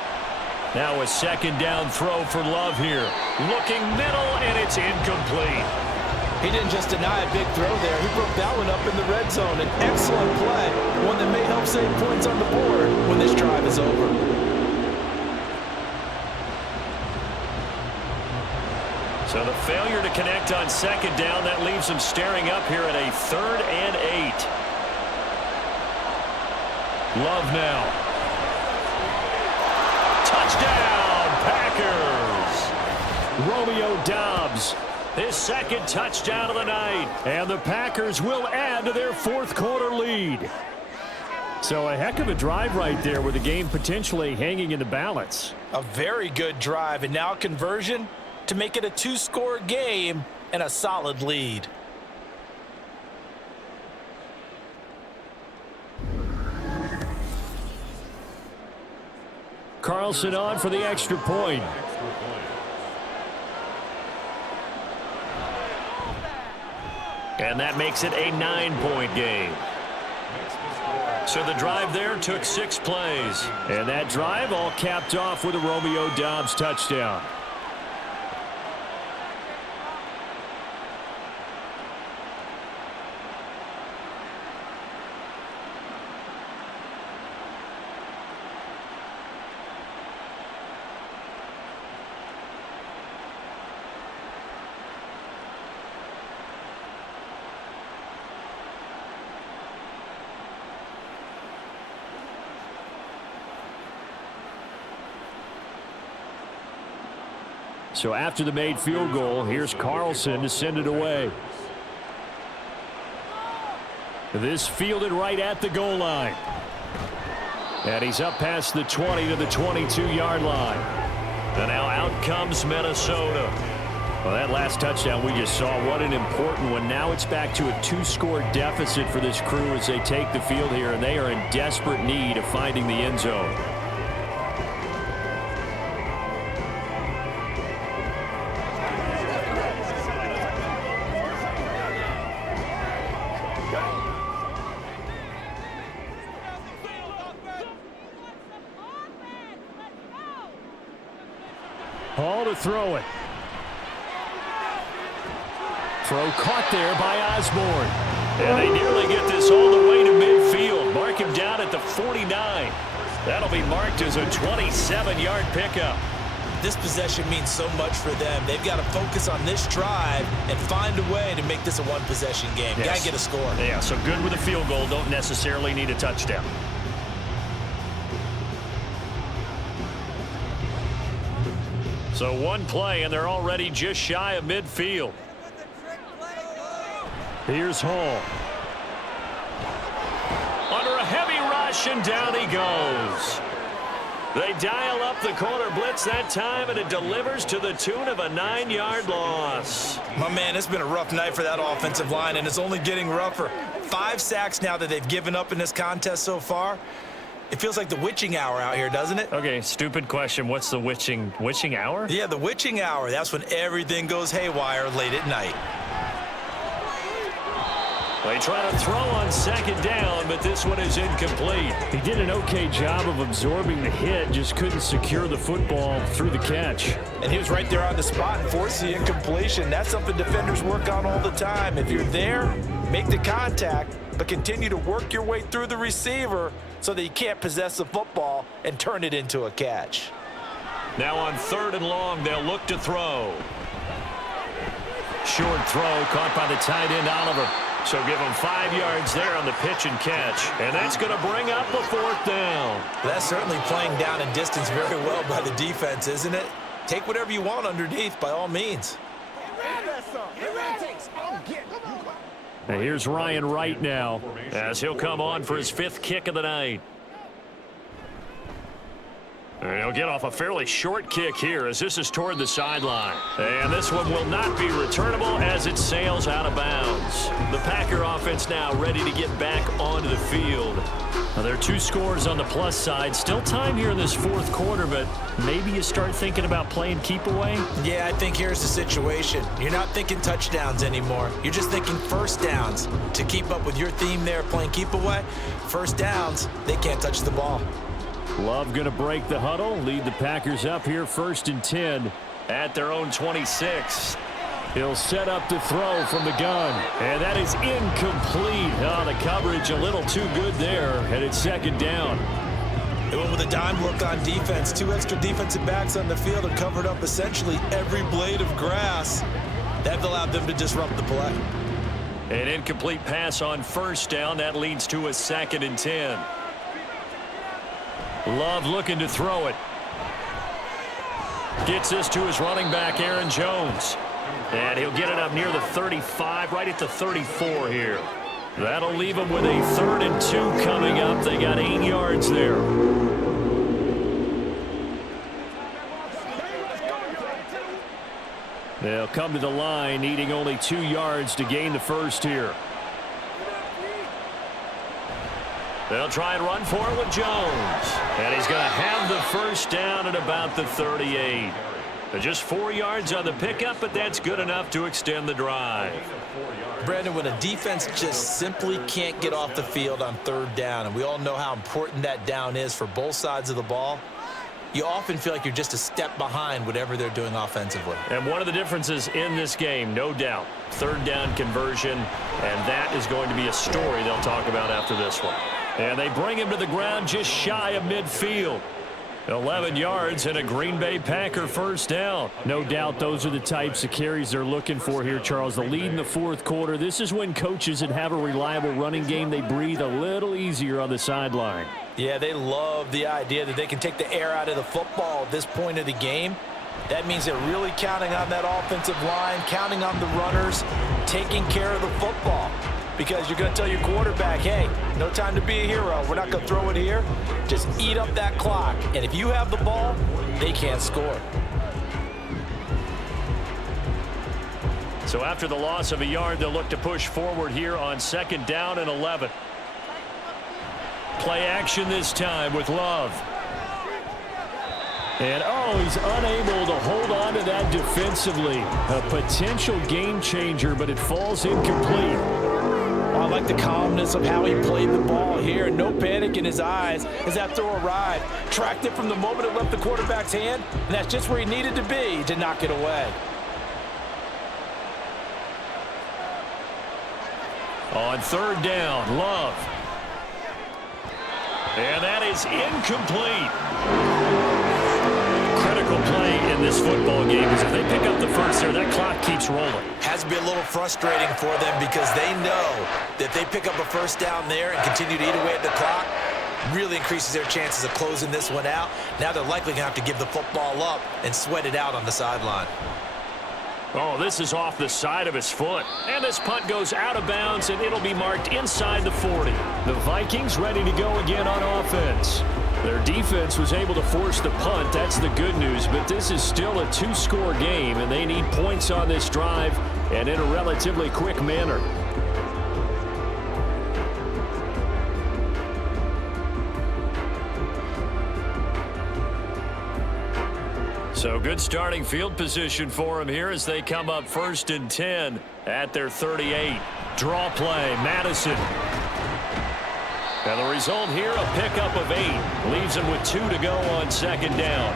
Now a 2nd down throw for Love here. Looking middle, and it's incomplete. He didn't just deny a big throw there. He broke that one up in the red zone. An excellent play, one that may help save points on the board when this drive is over. So the failure to connect on 2nd down, that leaves him staring up here at a 3rd and 8. Love now. Touchdown, Packers! Romeo Doubs, his 2nd touchdown of the night. And the Packers will add to their 4th quarter lead. So a heck of a drive right there with the game potentially hanging in the balance. A very good drive, and now conversion to make it a 2-score game and a solid lead. Carlson on for the extra point. And that makes it a 9-point game. So the drive there took 6 plays. And that drive all capped off with a Romeo Doubs touchdown. So after the made field goal, here's Carlson to send it away. This fielded right at the goal line. And he's up past the 20 to the 22-yard line. And now out comes Minnesota. Well, that last touchdown we just saw, what an important one. Now it's back to a 2-score deficit for this crew as they take the field here, and they are in desperate need of finding the end zone. Hall to throw it. Throw caught there by Osborne. And they nearly get this all the way to midfield. Mark him down at the 49. That'll be marked as a 27-yard pickup. This possession means so much for them. They've got to focus on this drive and find a way to make this a one-possession game. Yes. Got to get a score. Yeah, so good with a field goal. Don't necessarily need a touchdown. So one play, and they're already just shy of midfield. Here's Hall. Under a heavy rush, and down he goes. They dial up the corner blitz that time, and it delivers to the tune of a 9-yard loss. My man, it's been a rough night for that offensive line, and it's only getting rougher. 5 sacks now that they've given up in this contest so far. It feels like the witching hour out here, doesn't it? Okay, stupid question. What's the witching hour? Yeah, the witching hour. That's when everything goes haywire late at night. They try to throw on second down, but this one is incomplete. He did an okay job of absorbing the hit, just couldn't secure the football through the catch. And he was right there on the spot and forced the incompletion. That's something defenders work on all the time. If you're there, make the contact, but continue to work your way through the receiver so that you can't possess the football and turn it into a catch. Now on 3rd and long, they'll look to throw. Short throw caught by the tight end, Oliver. So give him 5 yards there on the pitch and catch. And that's going to bring up a 4th down. That's certainly playing down and distance very well by the defense, isn't it? Take whatever you want underneath by all means. And here's Ryan Wright now, as he'll come on for his 5th kick of the night. And he'll get off a fairly short kick here as this is toward the sideline. And this one will not be returnable as it sails out of bounds. The Packer offense now ready to get back onto the field. Now, there are 2 scores on the plus side. Still time here in this 4th quarter, but maybe you start thinking about playing keep away? Yeah, I think here's the situation. You're not thinking touchdowns anymore. You're just thinking first downs. To keep up with your theme there, playing keep away, first downs, they can't touch the ball. Love going to break the huddle, lead the Packers up here 1st and 10 at their own 26. He'll set up to throw from the gun, and that is incomplete. Oh, the coverage a little too good there, and it's 2nd down. They went with a dime look on defense. 2 extra defensive backs on the field and covered up essentially every blade of grass. That allowed them to disrupt the play. An incomplete pass on 1st down. That leads to a 2nd and 10. Love looking to throw it. Gets this to his running back, Aaron Jones. And he'll get it up near the 35, right at the 34 here. That'll leave him with a 3rd and 2 coming up. They got 8 yards there. They'll come to the line, needing only 2 yards to gain the 1st here. They'll try and run for it with Jones. And he's going to have the 1st down at about the 38. Just 4 yards on the pickup, but that's good enough to extend the drive. Brandon, when a defense just simply can't get off the field on 3rd down, and we all know how important that down is for both sides of the ball, you often feel like you're just a step behind whatever they're doing offensively. And one of the differences in this game, no doubt, 3rd down conversion, and that is going to be a story they'll talk about after this one. And they bring him to the ground just shy of midfield. 11 yards and a Green Bay Packer 1st down. No doubt those are the types of carries they're looking for here, Charles. The lead in the 4th quarter. This is when coaches that have a reliable running game, they breathe a little easier on the sideline. Yeah, they love the idea that they can take the air out of the football at this point of the game. That means they're really counting on that offensive line, counting on the runners, taking care of the football. Because you're going to tell your quarterback, hey, no time to be a hero. We're not going to throw it here. Just eat up that clock. And if you have the ball, they can't score. So after the loss of a yard, they'll look to push forward here on 2nd down and 11. Play action this time with Love. And, oh, he's unable to hold on to that defensively. A potential game changer, but it falls incomplete. I like the calmness of how he played the ball here. No panic in his eyes as that throw arrived. Tracked it from the moment it left the quarterback's hand, and that's just where he needed to be to knock it away. On 3rd down, Love. And that is incomplete. Critical play in this football game is if they pick up the 1st there, that clock keeps rolling. Has to be a little frustrating for them because they know that if they pick up a 1st down there and continue to eat away at the clock, really increases their chances of closing this one out. Now they're likely going to have to give the football up and sweat it out on the sideline. Oh, this is off the side of his foot. And this punt goes out of bounds, and it'll be marked inside the 40. The Vikings ready to go again on offense. Their defense was able to force the punt. That's the good news, but this is still a 2-score game, and they need points on this drive and in a relatively quick manner. So good starting field position for them here as they come up 1st and 10 at their 38. Draw play, Madison. And the result here, a pickup of 8. Leaves him with 2 to go on second down.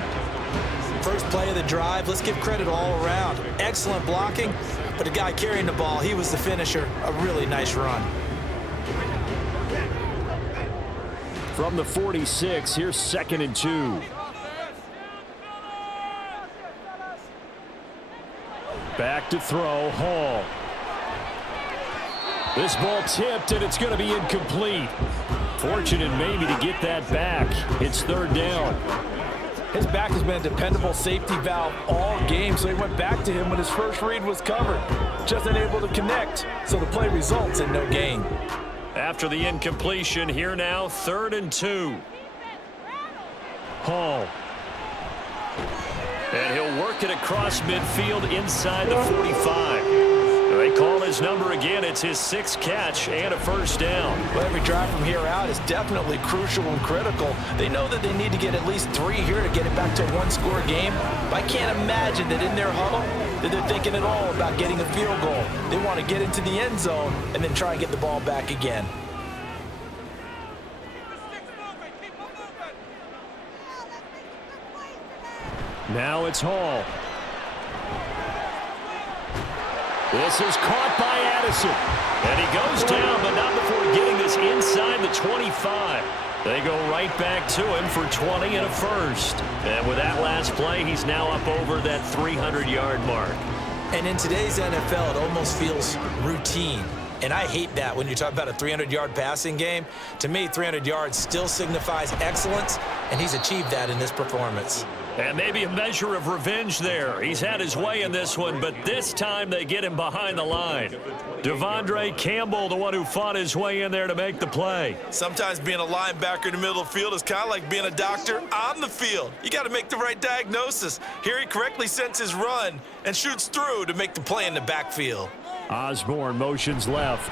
First play of the drive, let's give credit all around. Excellent blocking, but the guy carrying the ball, he was the finisher. A really nice run. From the 46, here's 2nd and 2. Back to throw, Hall. This ball tipped, and it's going to be incomplete. Fortunate maybe to get that back. It's 3rd down. His back has been a dependable safety valve all game, so he went back to him when his first read was covered. Just unable to connect, so the play results in no gain. After the incompletion, here now, 3rd and 2. Hall. And he'll work it across midfield inside the 45. They call his number again. It's his 6th catch and a first down. Well, every drive from here out is definitely crucial and critical. They know that they need to get at least 3 here to get it back to a 1-score game. But I can't imagine that in their huddle that they're thinking at all about getting a field goal. They want to get into the end zone and then try and get the ball back again. Now it's Hall. This is caught by Addison. And he goes down, but not before getting this inside the 25. They go right back to him for 20 and a first. And with that last play, he's now up over that 300-yard mark. And in today's NFL, it almost feels routine. And I hate that when you talk about a 300-yard passing game. To me, 300 yards still signifies excellence, and he's achieved that in this performance. And maybe a measure of revenge there. He's had his way in this one, but this time they get him behind the line. Devondre Campbell, the one who fought his way in there to make the play. Sometimes being a linebacker in the middle of the field is kind of like being a doctor on the field. You got to make the right diagnosis. Here he correctly sends his run and shoots through to make the play in the backfield. Osborne motions left.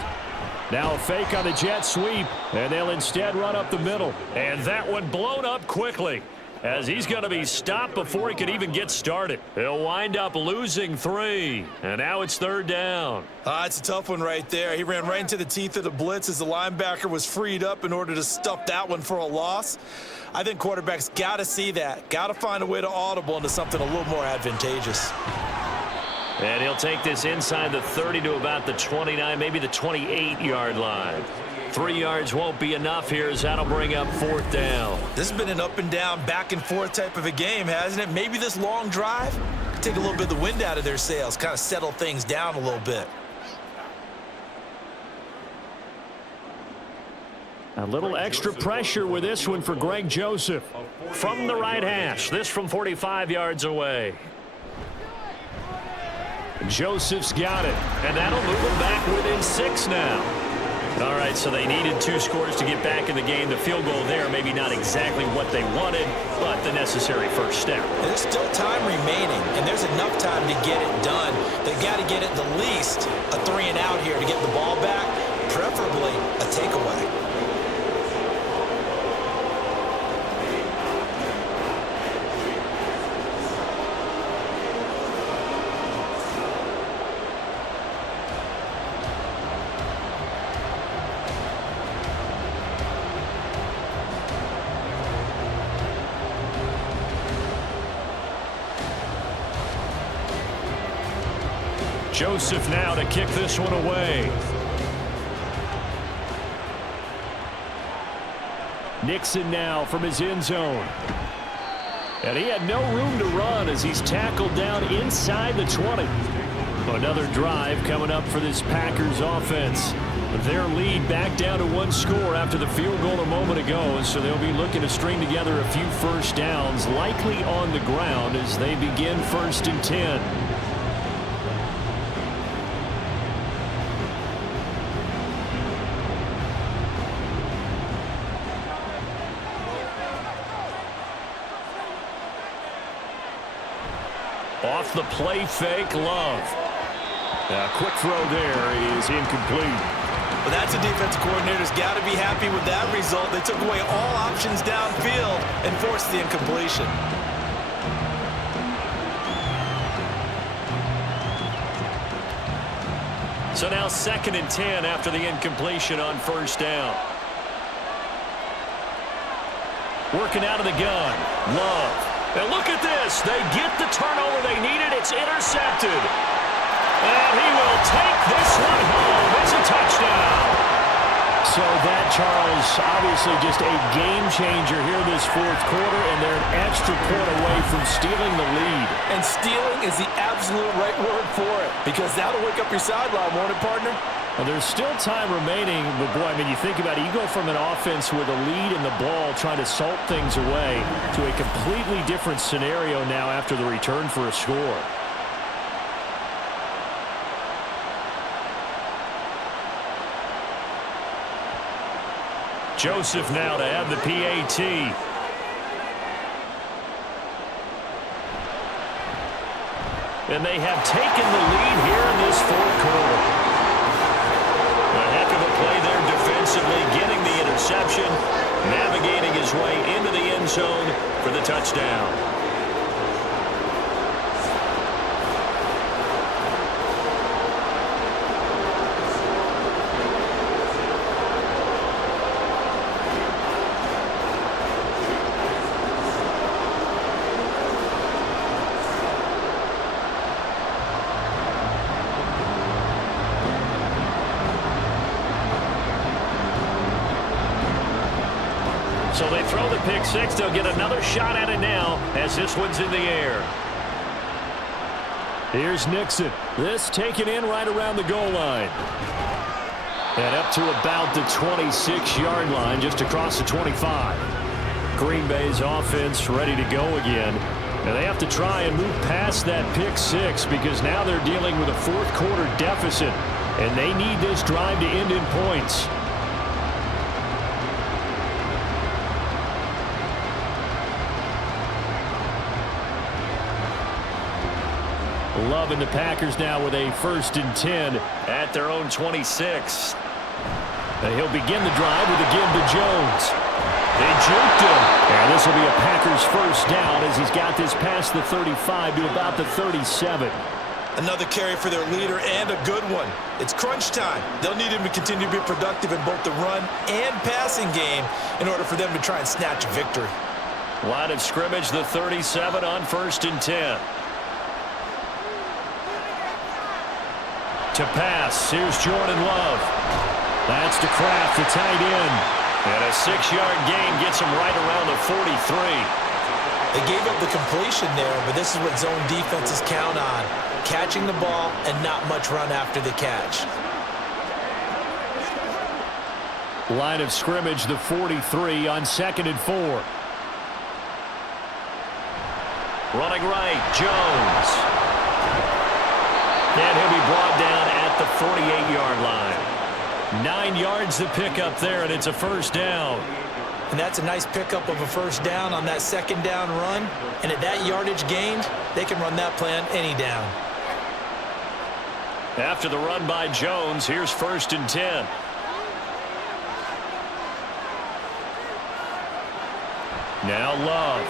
Now a fake on the jet sweep, and they'll instead run up the middle. And that one blown up quickly, as he's going to be stopped before he could even get started. He'll wind up losing 3, and now it's 3rd down. It's a tough one right there. He ran right into the teeth of the blitz as the linebacker was freed up in order to stuff that one for a loss. I think quarterbacks got to see that, got to find a way to audible into something a little more advantageous. And he'll take this inside the 30 to about the 29, maybe the 28-yard line. 3 yards won't be enough here, as that'll bring up 4th down. This has been an up and down, back and forth type of a game, hasn't it? Maybe this long drive could take a little bit of the wind out of their sails, kind of settle things down a little bit. A little extra pressure with this one for Greg Joseph. From the right hash, this from 45 yards away. Joseph's got it. And that'll move them back within 6 now. All right, so they needed 2 scores to get back in the game. The field goal there, maybe not exactly what they wanted, but the necessary first step. There's still time remaining, and there's enough time to get it done. They've got to get at the least a 3 and out here to get the ball back, preferably a takeaway. Joseph now to kick this one away. Nixon now from his end zone. And he had no room to run as he's tackled down inside the 20. Another drive coming up for this Packers offense. Their lead back down to 1 score after the field goal a moment ago, so they'll be looking to string together a few first downs, likely on the ground as they begin 1st and 10. Off the play fake, Love. A quick throw there is incomplete. But that's a defensive coordinator's got to be happy with that result. They took away all options downfield and forced the incompletion. So now 2nd and 10 after the incompletion on 1st down. Working out of the gun. Love. And look at this. They get the turnover they needed. It's intercepted. And he will take this one home. It's a touchdown. So that, Charles, obviously just a game changer here this 4th quarter, and they're an extra point away from stealing the lead. And stealing is the absolute right word for it, because that'll wake up your sideline, won't it, partner? Well, there's still time remaining, but boy, I mean, you think about it, you go from an offense with a lead in the ball trying to salt things away to a completely different scenario now after the return for a score. Joseph now to add the PAT. And they have taken the lead here in this 4th quarter. A heck of a play there defensively, getting the interception, navigating his way into the end zone for the touchdown. So they throw the pick six. They'll get another shot at it now as this one's in the air. Here's Nixon. This taken in right around the goal line. And up to about the 26-yard line, just across the 25. Green Bay's offense ready to go again. And they have to try and move past that pick six because now they're dealing with a 4th quarter deficit. And they need this drive to end in points. Love and the Packers now with a 1st and 10 at their own 26. And he'll begin the drive with a give to Jones. They juked him. And this will be a Packers 1st down as he's got this past the 35 to about the 37. Another carry for their leader and a good one. It's crunch time. They'll need him to continue to be productive in both the run and passing game in order for them to try and snatch a victory. Line of scrimmage, the 37 on 1st and 10. To pass, here's Jordan Love. That's to Kraft, the tight end. And a 6-yard gain gets him right around the 43. They gave up the completion there, but this is what zone defenses count on. Catching the ball and not much run after the catch. Line of scrimmage, the 43 on 2nd and 4. Running right, Jones. And he'll be brought down at the 48-yard line. 9 yards to pick up there, and it's a 1st down. And that's a nice pickup of a 1st down on that 2nd down run. And at that yardage gained, they can run that play on any down. After the run by Jones, here's 1st and 10. Now Love.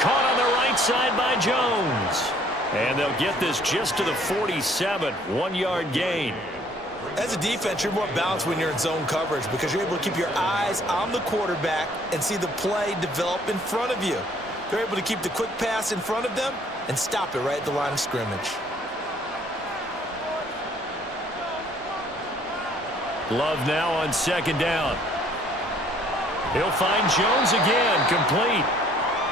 Caught on the right side by Jones. And they'll get this just to the 47, 1-yard gain. As a defense, you're more balanced when you're in zone coverage because you're able to keep your eyes on the quarterback and see the play develop in front of you. They're able to keep the quick pass in front of them and stop it right at the line of scrimmage. Love now on 2nd down. He'll find Jones again, complete.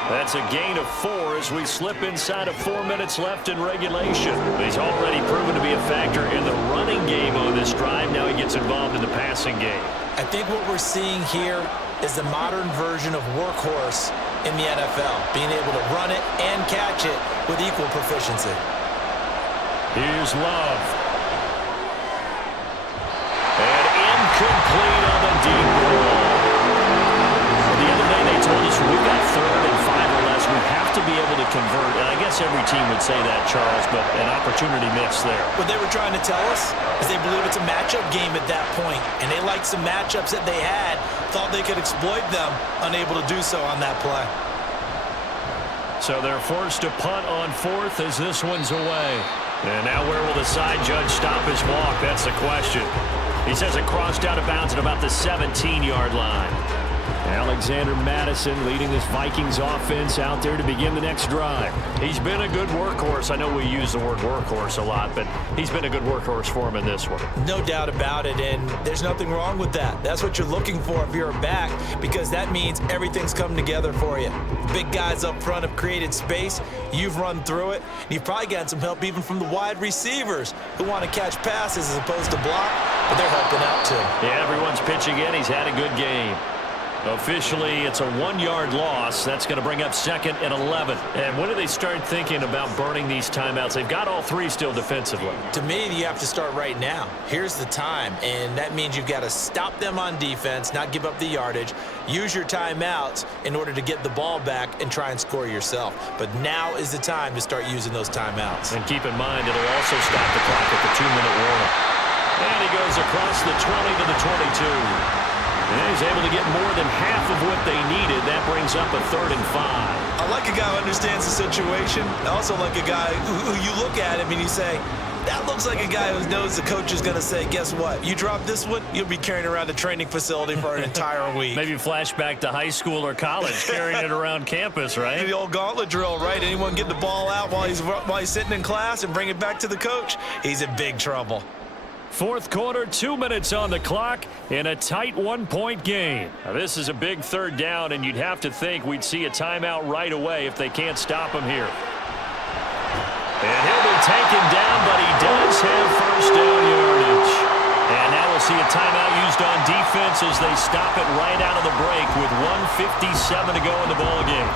That's a gain of 4 as we slip inside of 4 minutes left in regulation. He's already proven to be a factor in the running game on this drive. Now he gets involved in the passing game. I think what we're seeing here is the modern version of workhorse in the NFL, being able to run it and catch it with equal proficiency. Here's Love. And incomplete on the deep ball. The other day they told us we've got 3rd and 5 or less. We have to be able to convert. And I guess every team would say that, Charles, but an opportunity missed there. What they were trying to tell us is they believe it's a matchup game at that point, and they liked some matchups that they had, thought they could exploit them, unable to do so on that play. So they're forced to punt on 4th as this one's away. And now where will the side judge stop his walk? That's the question. He says it crossed out of bounds at about the 17-yard line. Alexander Madison leading this Vikings offense out there to begin the next drive. He's been a good workhorse. I know we use the word workhorse a lot, but he's been a good workhorse for him in this one. No doubt about it, and there's nothing wrong with that. That's what you're looking for if you're a back, because that means everything's come together for you. Big guys up front have created space. You've run through it. You've probably gotten some help even from the wide receivers who want to catch passes as opposed to block, but they're helping out too. Yeah, everyone's pitching in. He's had a good game. Officially, it's a 1-yard loss. That's going to bring up 2nd and 11. And when do they start thinking about burning these timeouts? They've got all 3 still defensively. To me, you have to start right now. Here's the time, and that means you've got to stop them on defense, not give up the yardage, use your timeouts in order to get the ball back and try and score yourself. But now is the time to start using those timeouts. And keep in mind, it'll also stop the clock at the 2-minute warning. And he goes across the 20 to the 22. And he's able to get more than half of what they needed. That brings up a 3rd and 5. I like a guy who understands the situation. I also like a guy who you look at him and you say, that looks like a guy who knows the coach is going to say, guess what? You drop this one, you'll be carrying around the training facility for an entire week. Maybe flashback to high school or college, carrying it around campus, right? The old gauntlet drill, right? Anyone get the ball out while he's sitting in class and bring it back to the coach? He's in big trouble. 4th quarter, 2 minutes on the clock in a tight 1-point game. Now, this is a big 3rd down, and you'd have to think we'd see a timeout right away if they can't stop him here. And he'll be taken down, but he does have 1st down yardage. And now we'll see a timeout used on defense as they stop it right out of the break with 1:57 to go in the ballgame.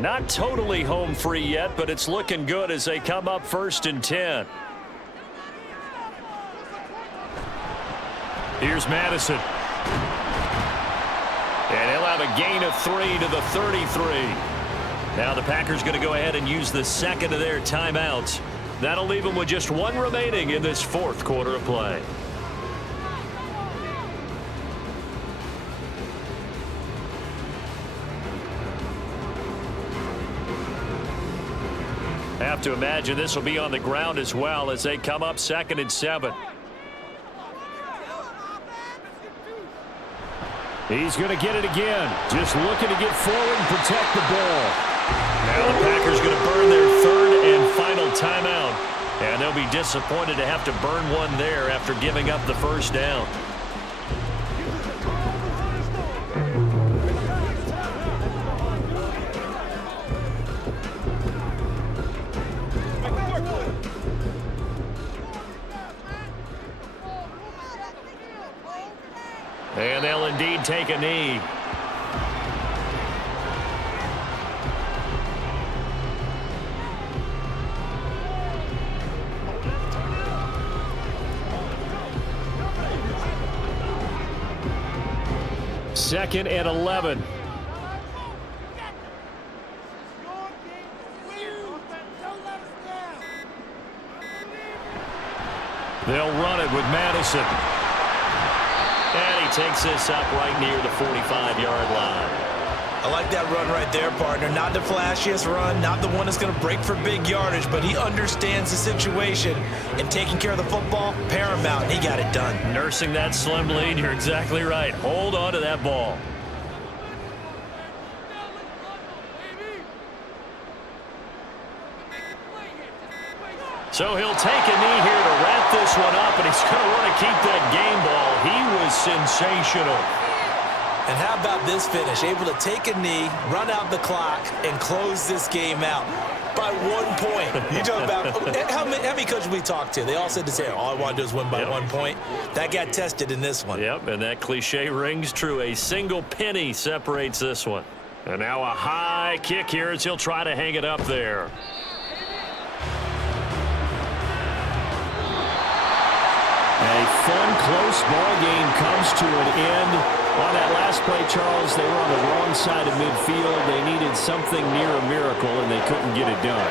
Not totally home free yet, but it's looking good as they come up 1st and 10. Here's Madison. And he'll have a gain of 3 to the 33. Now the Packers going to go ahead and use the 2nd of their timeouts. That'll leave them with just 1 remaining in this 4th quarter of play. Have to imagine this will be on the ground as well as they come up 2nd and 7. He's going to get it again. Just looking to get forward and protect the ball. Now the Packers going to burn their 3rd and final timeout. And they'll be disappointed to have to burn one there after giving up the 1st down. And they'll indeed take a knee. Second and 11. They'll run it with Madison. And he takes this up right near the 45-yard line. I like that run right there, partner. Not the flashiest run, not the one that's going to break for big yardage, but he understands the situation, and taking care of the football, paramount. He got it done. Nursing that slim lead, you're exactly right. Hold on to that ball. So he'll take a knee here to wrap this one up, and he's going to want to keep that game ball. He was sensational. And how about this finish? Able to take a knee, run out the clock, and close this game out by 1 point. You talk about how many coaches we talked to? They all said the same. All I want to do is win by 1 point. That got tested in this one. Yep, and that cliche rings true. A single penny separates this one. And now a high kick here as he'll try to hang it up there. A fun, close ball game comes to an end. On that last play, Charles, they were on the wrong side of midfield. They needed something near a miracle, and they couldn't get it done.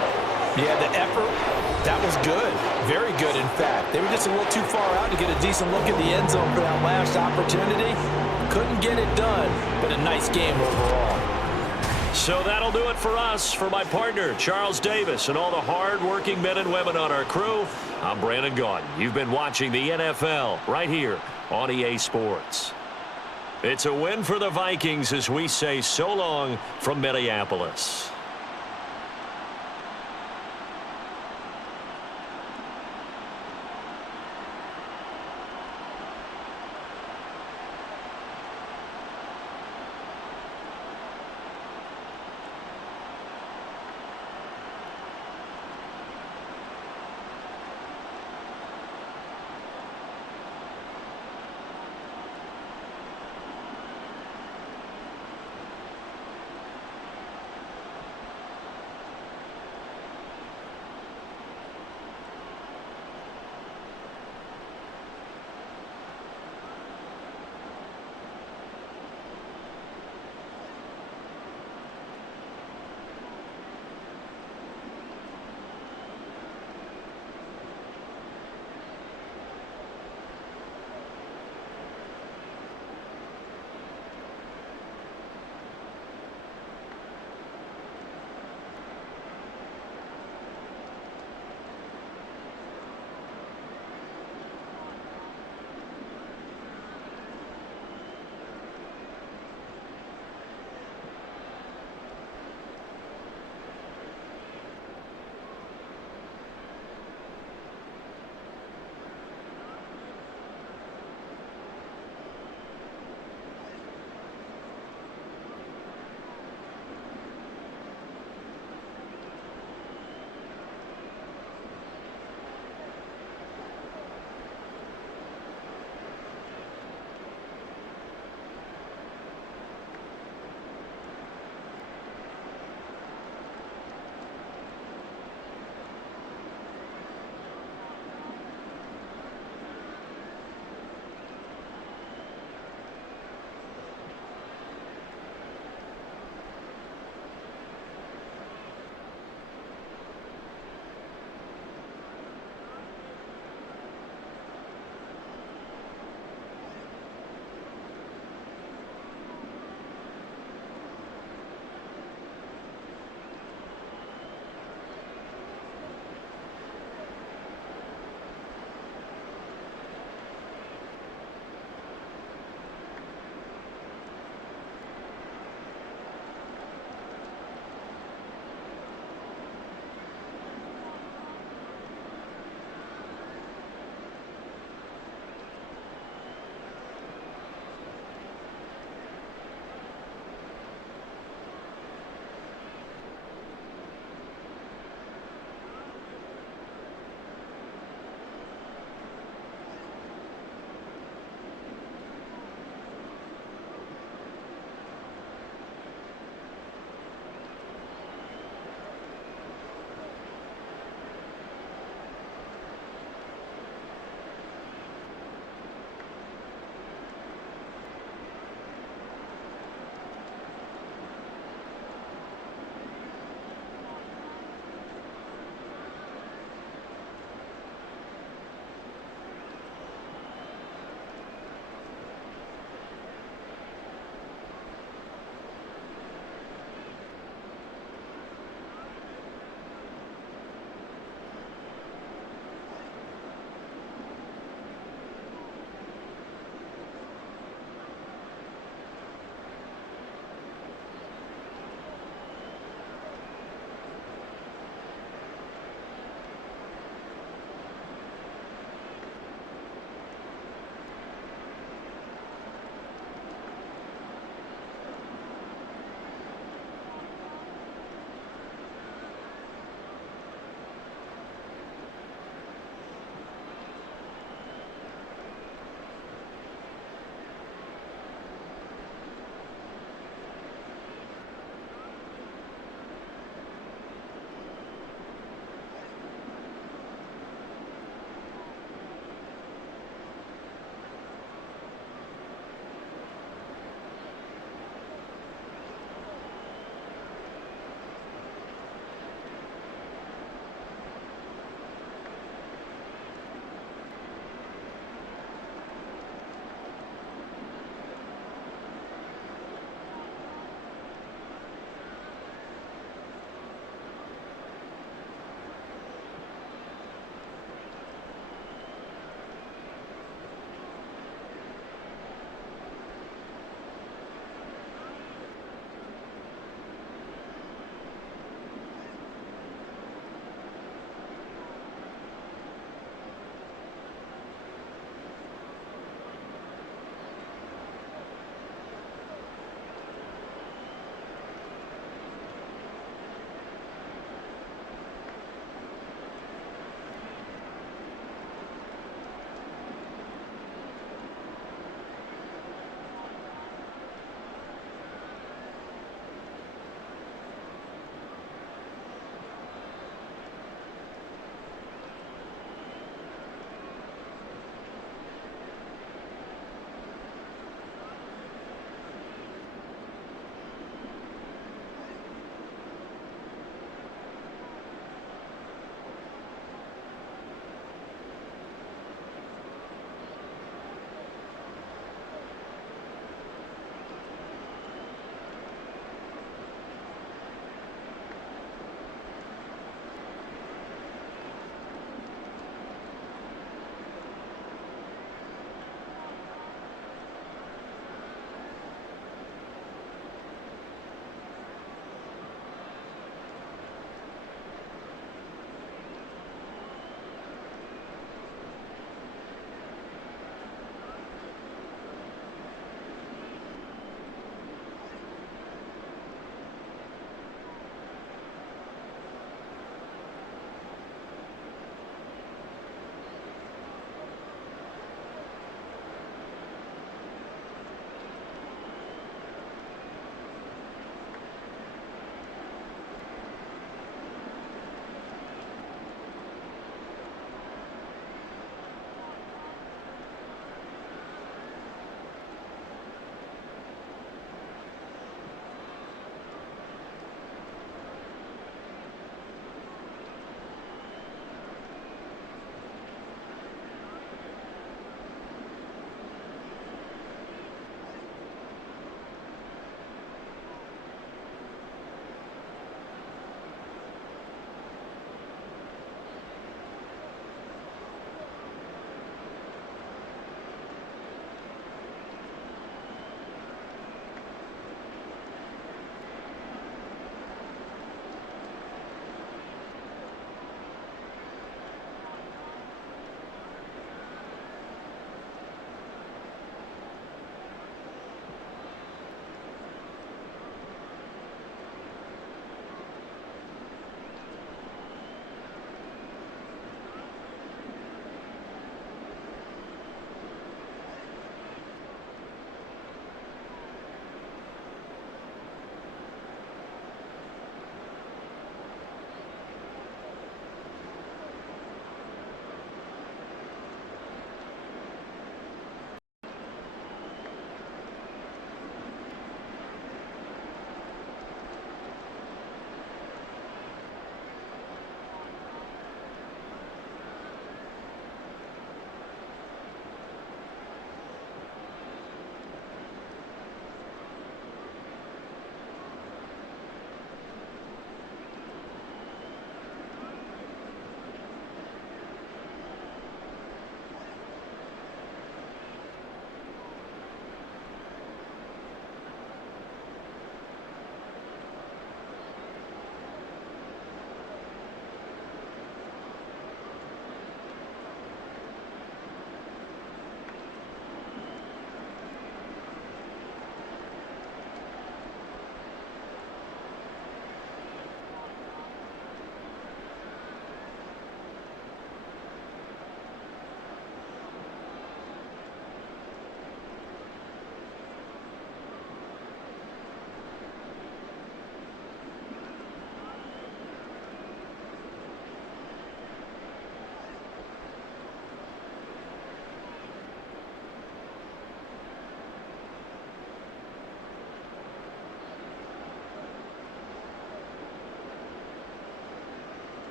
Yeah, the effort, that was good. Very good, in fact. They were just a little too far out to get a decent look at the end zone for that last opportunity. Couldn't get it done, but a nice game overall. So that'll do it for us. For my partner, Charles Davis, and all the hard-working men and women on our crew, I'm Brandon Gaudin. You've been watching the NFL right here on EA Sports. It's a win for the Vikings as we say so long from Minneapolis.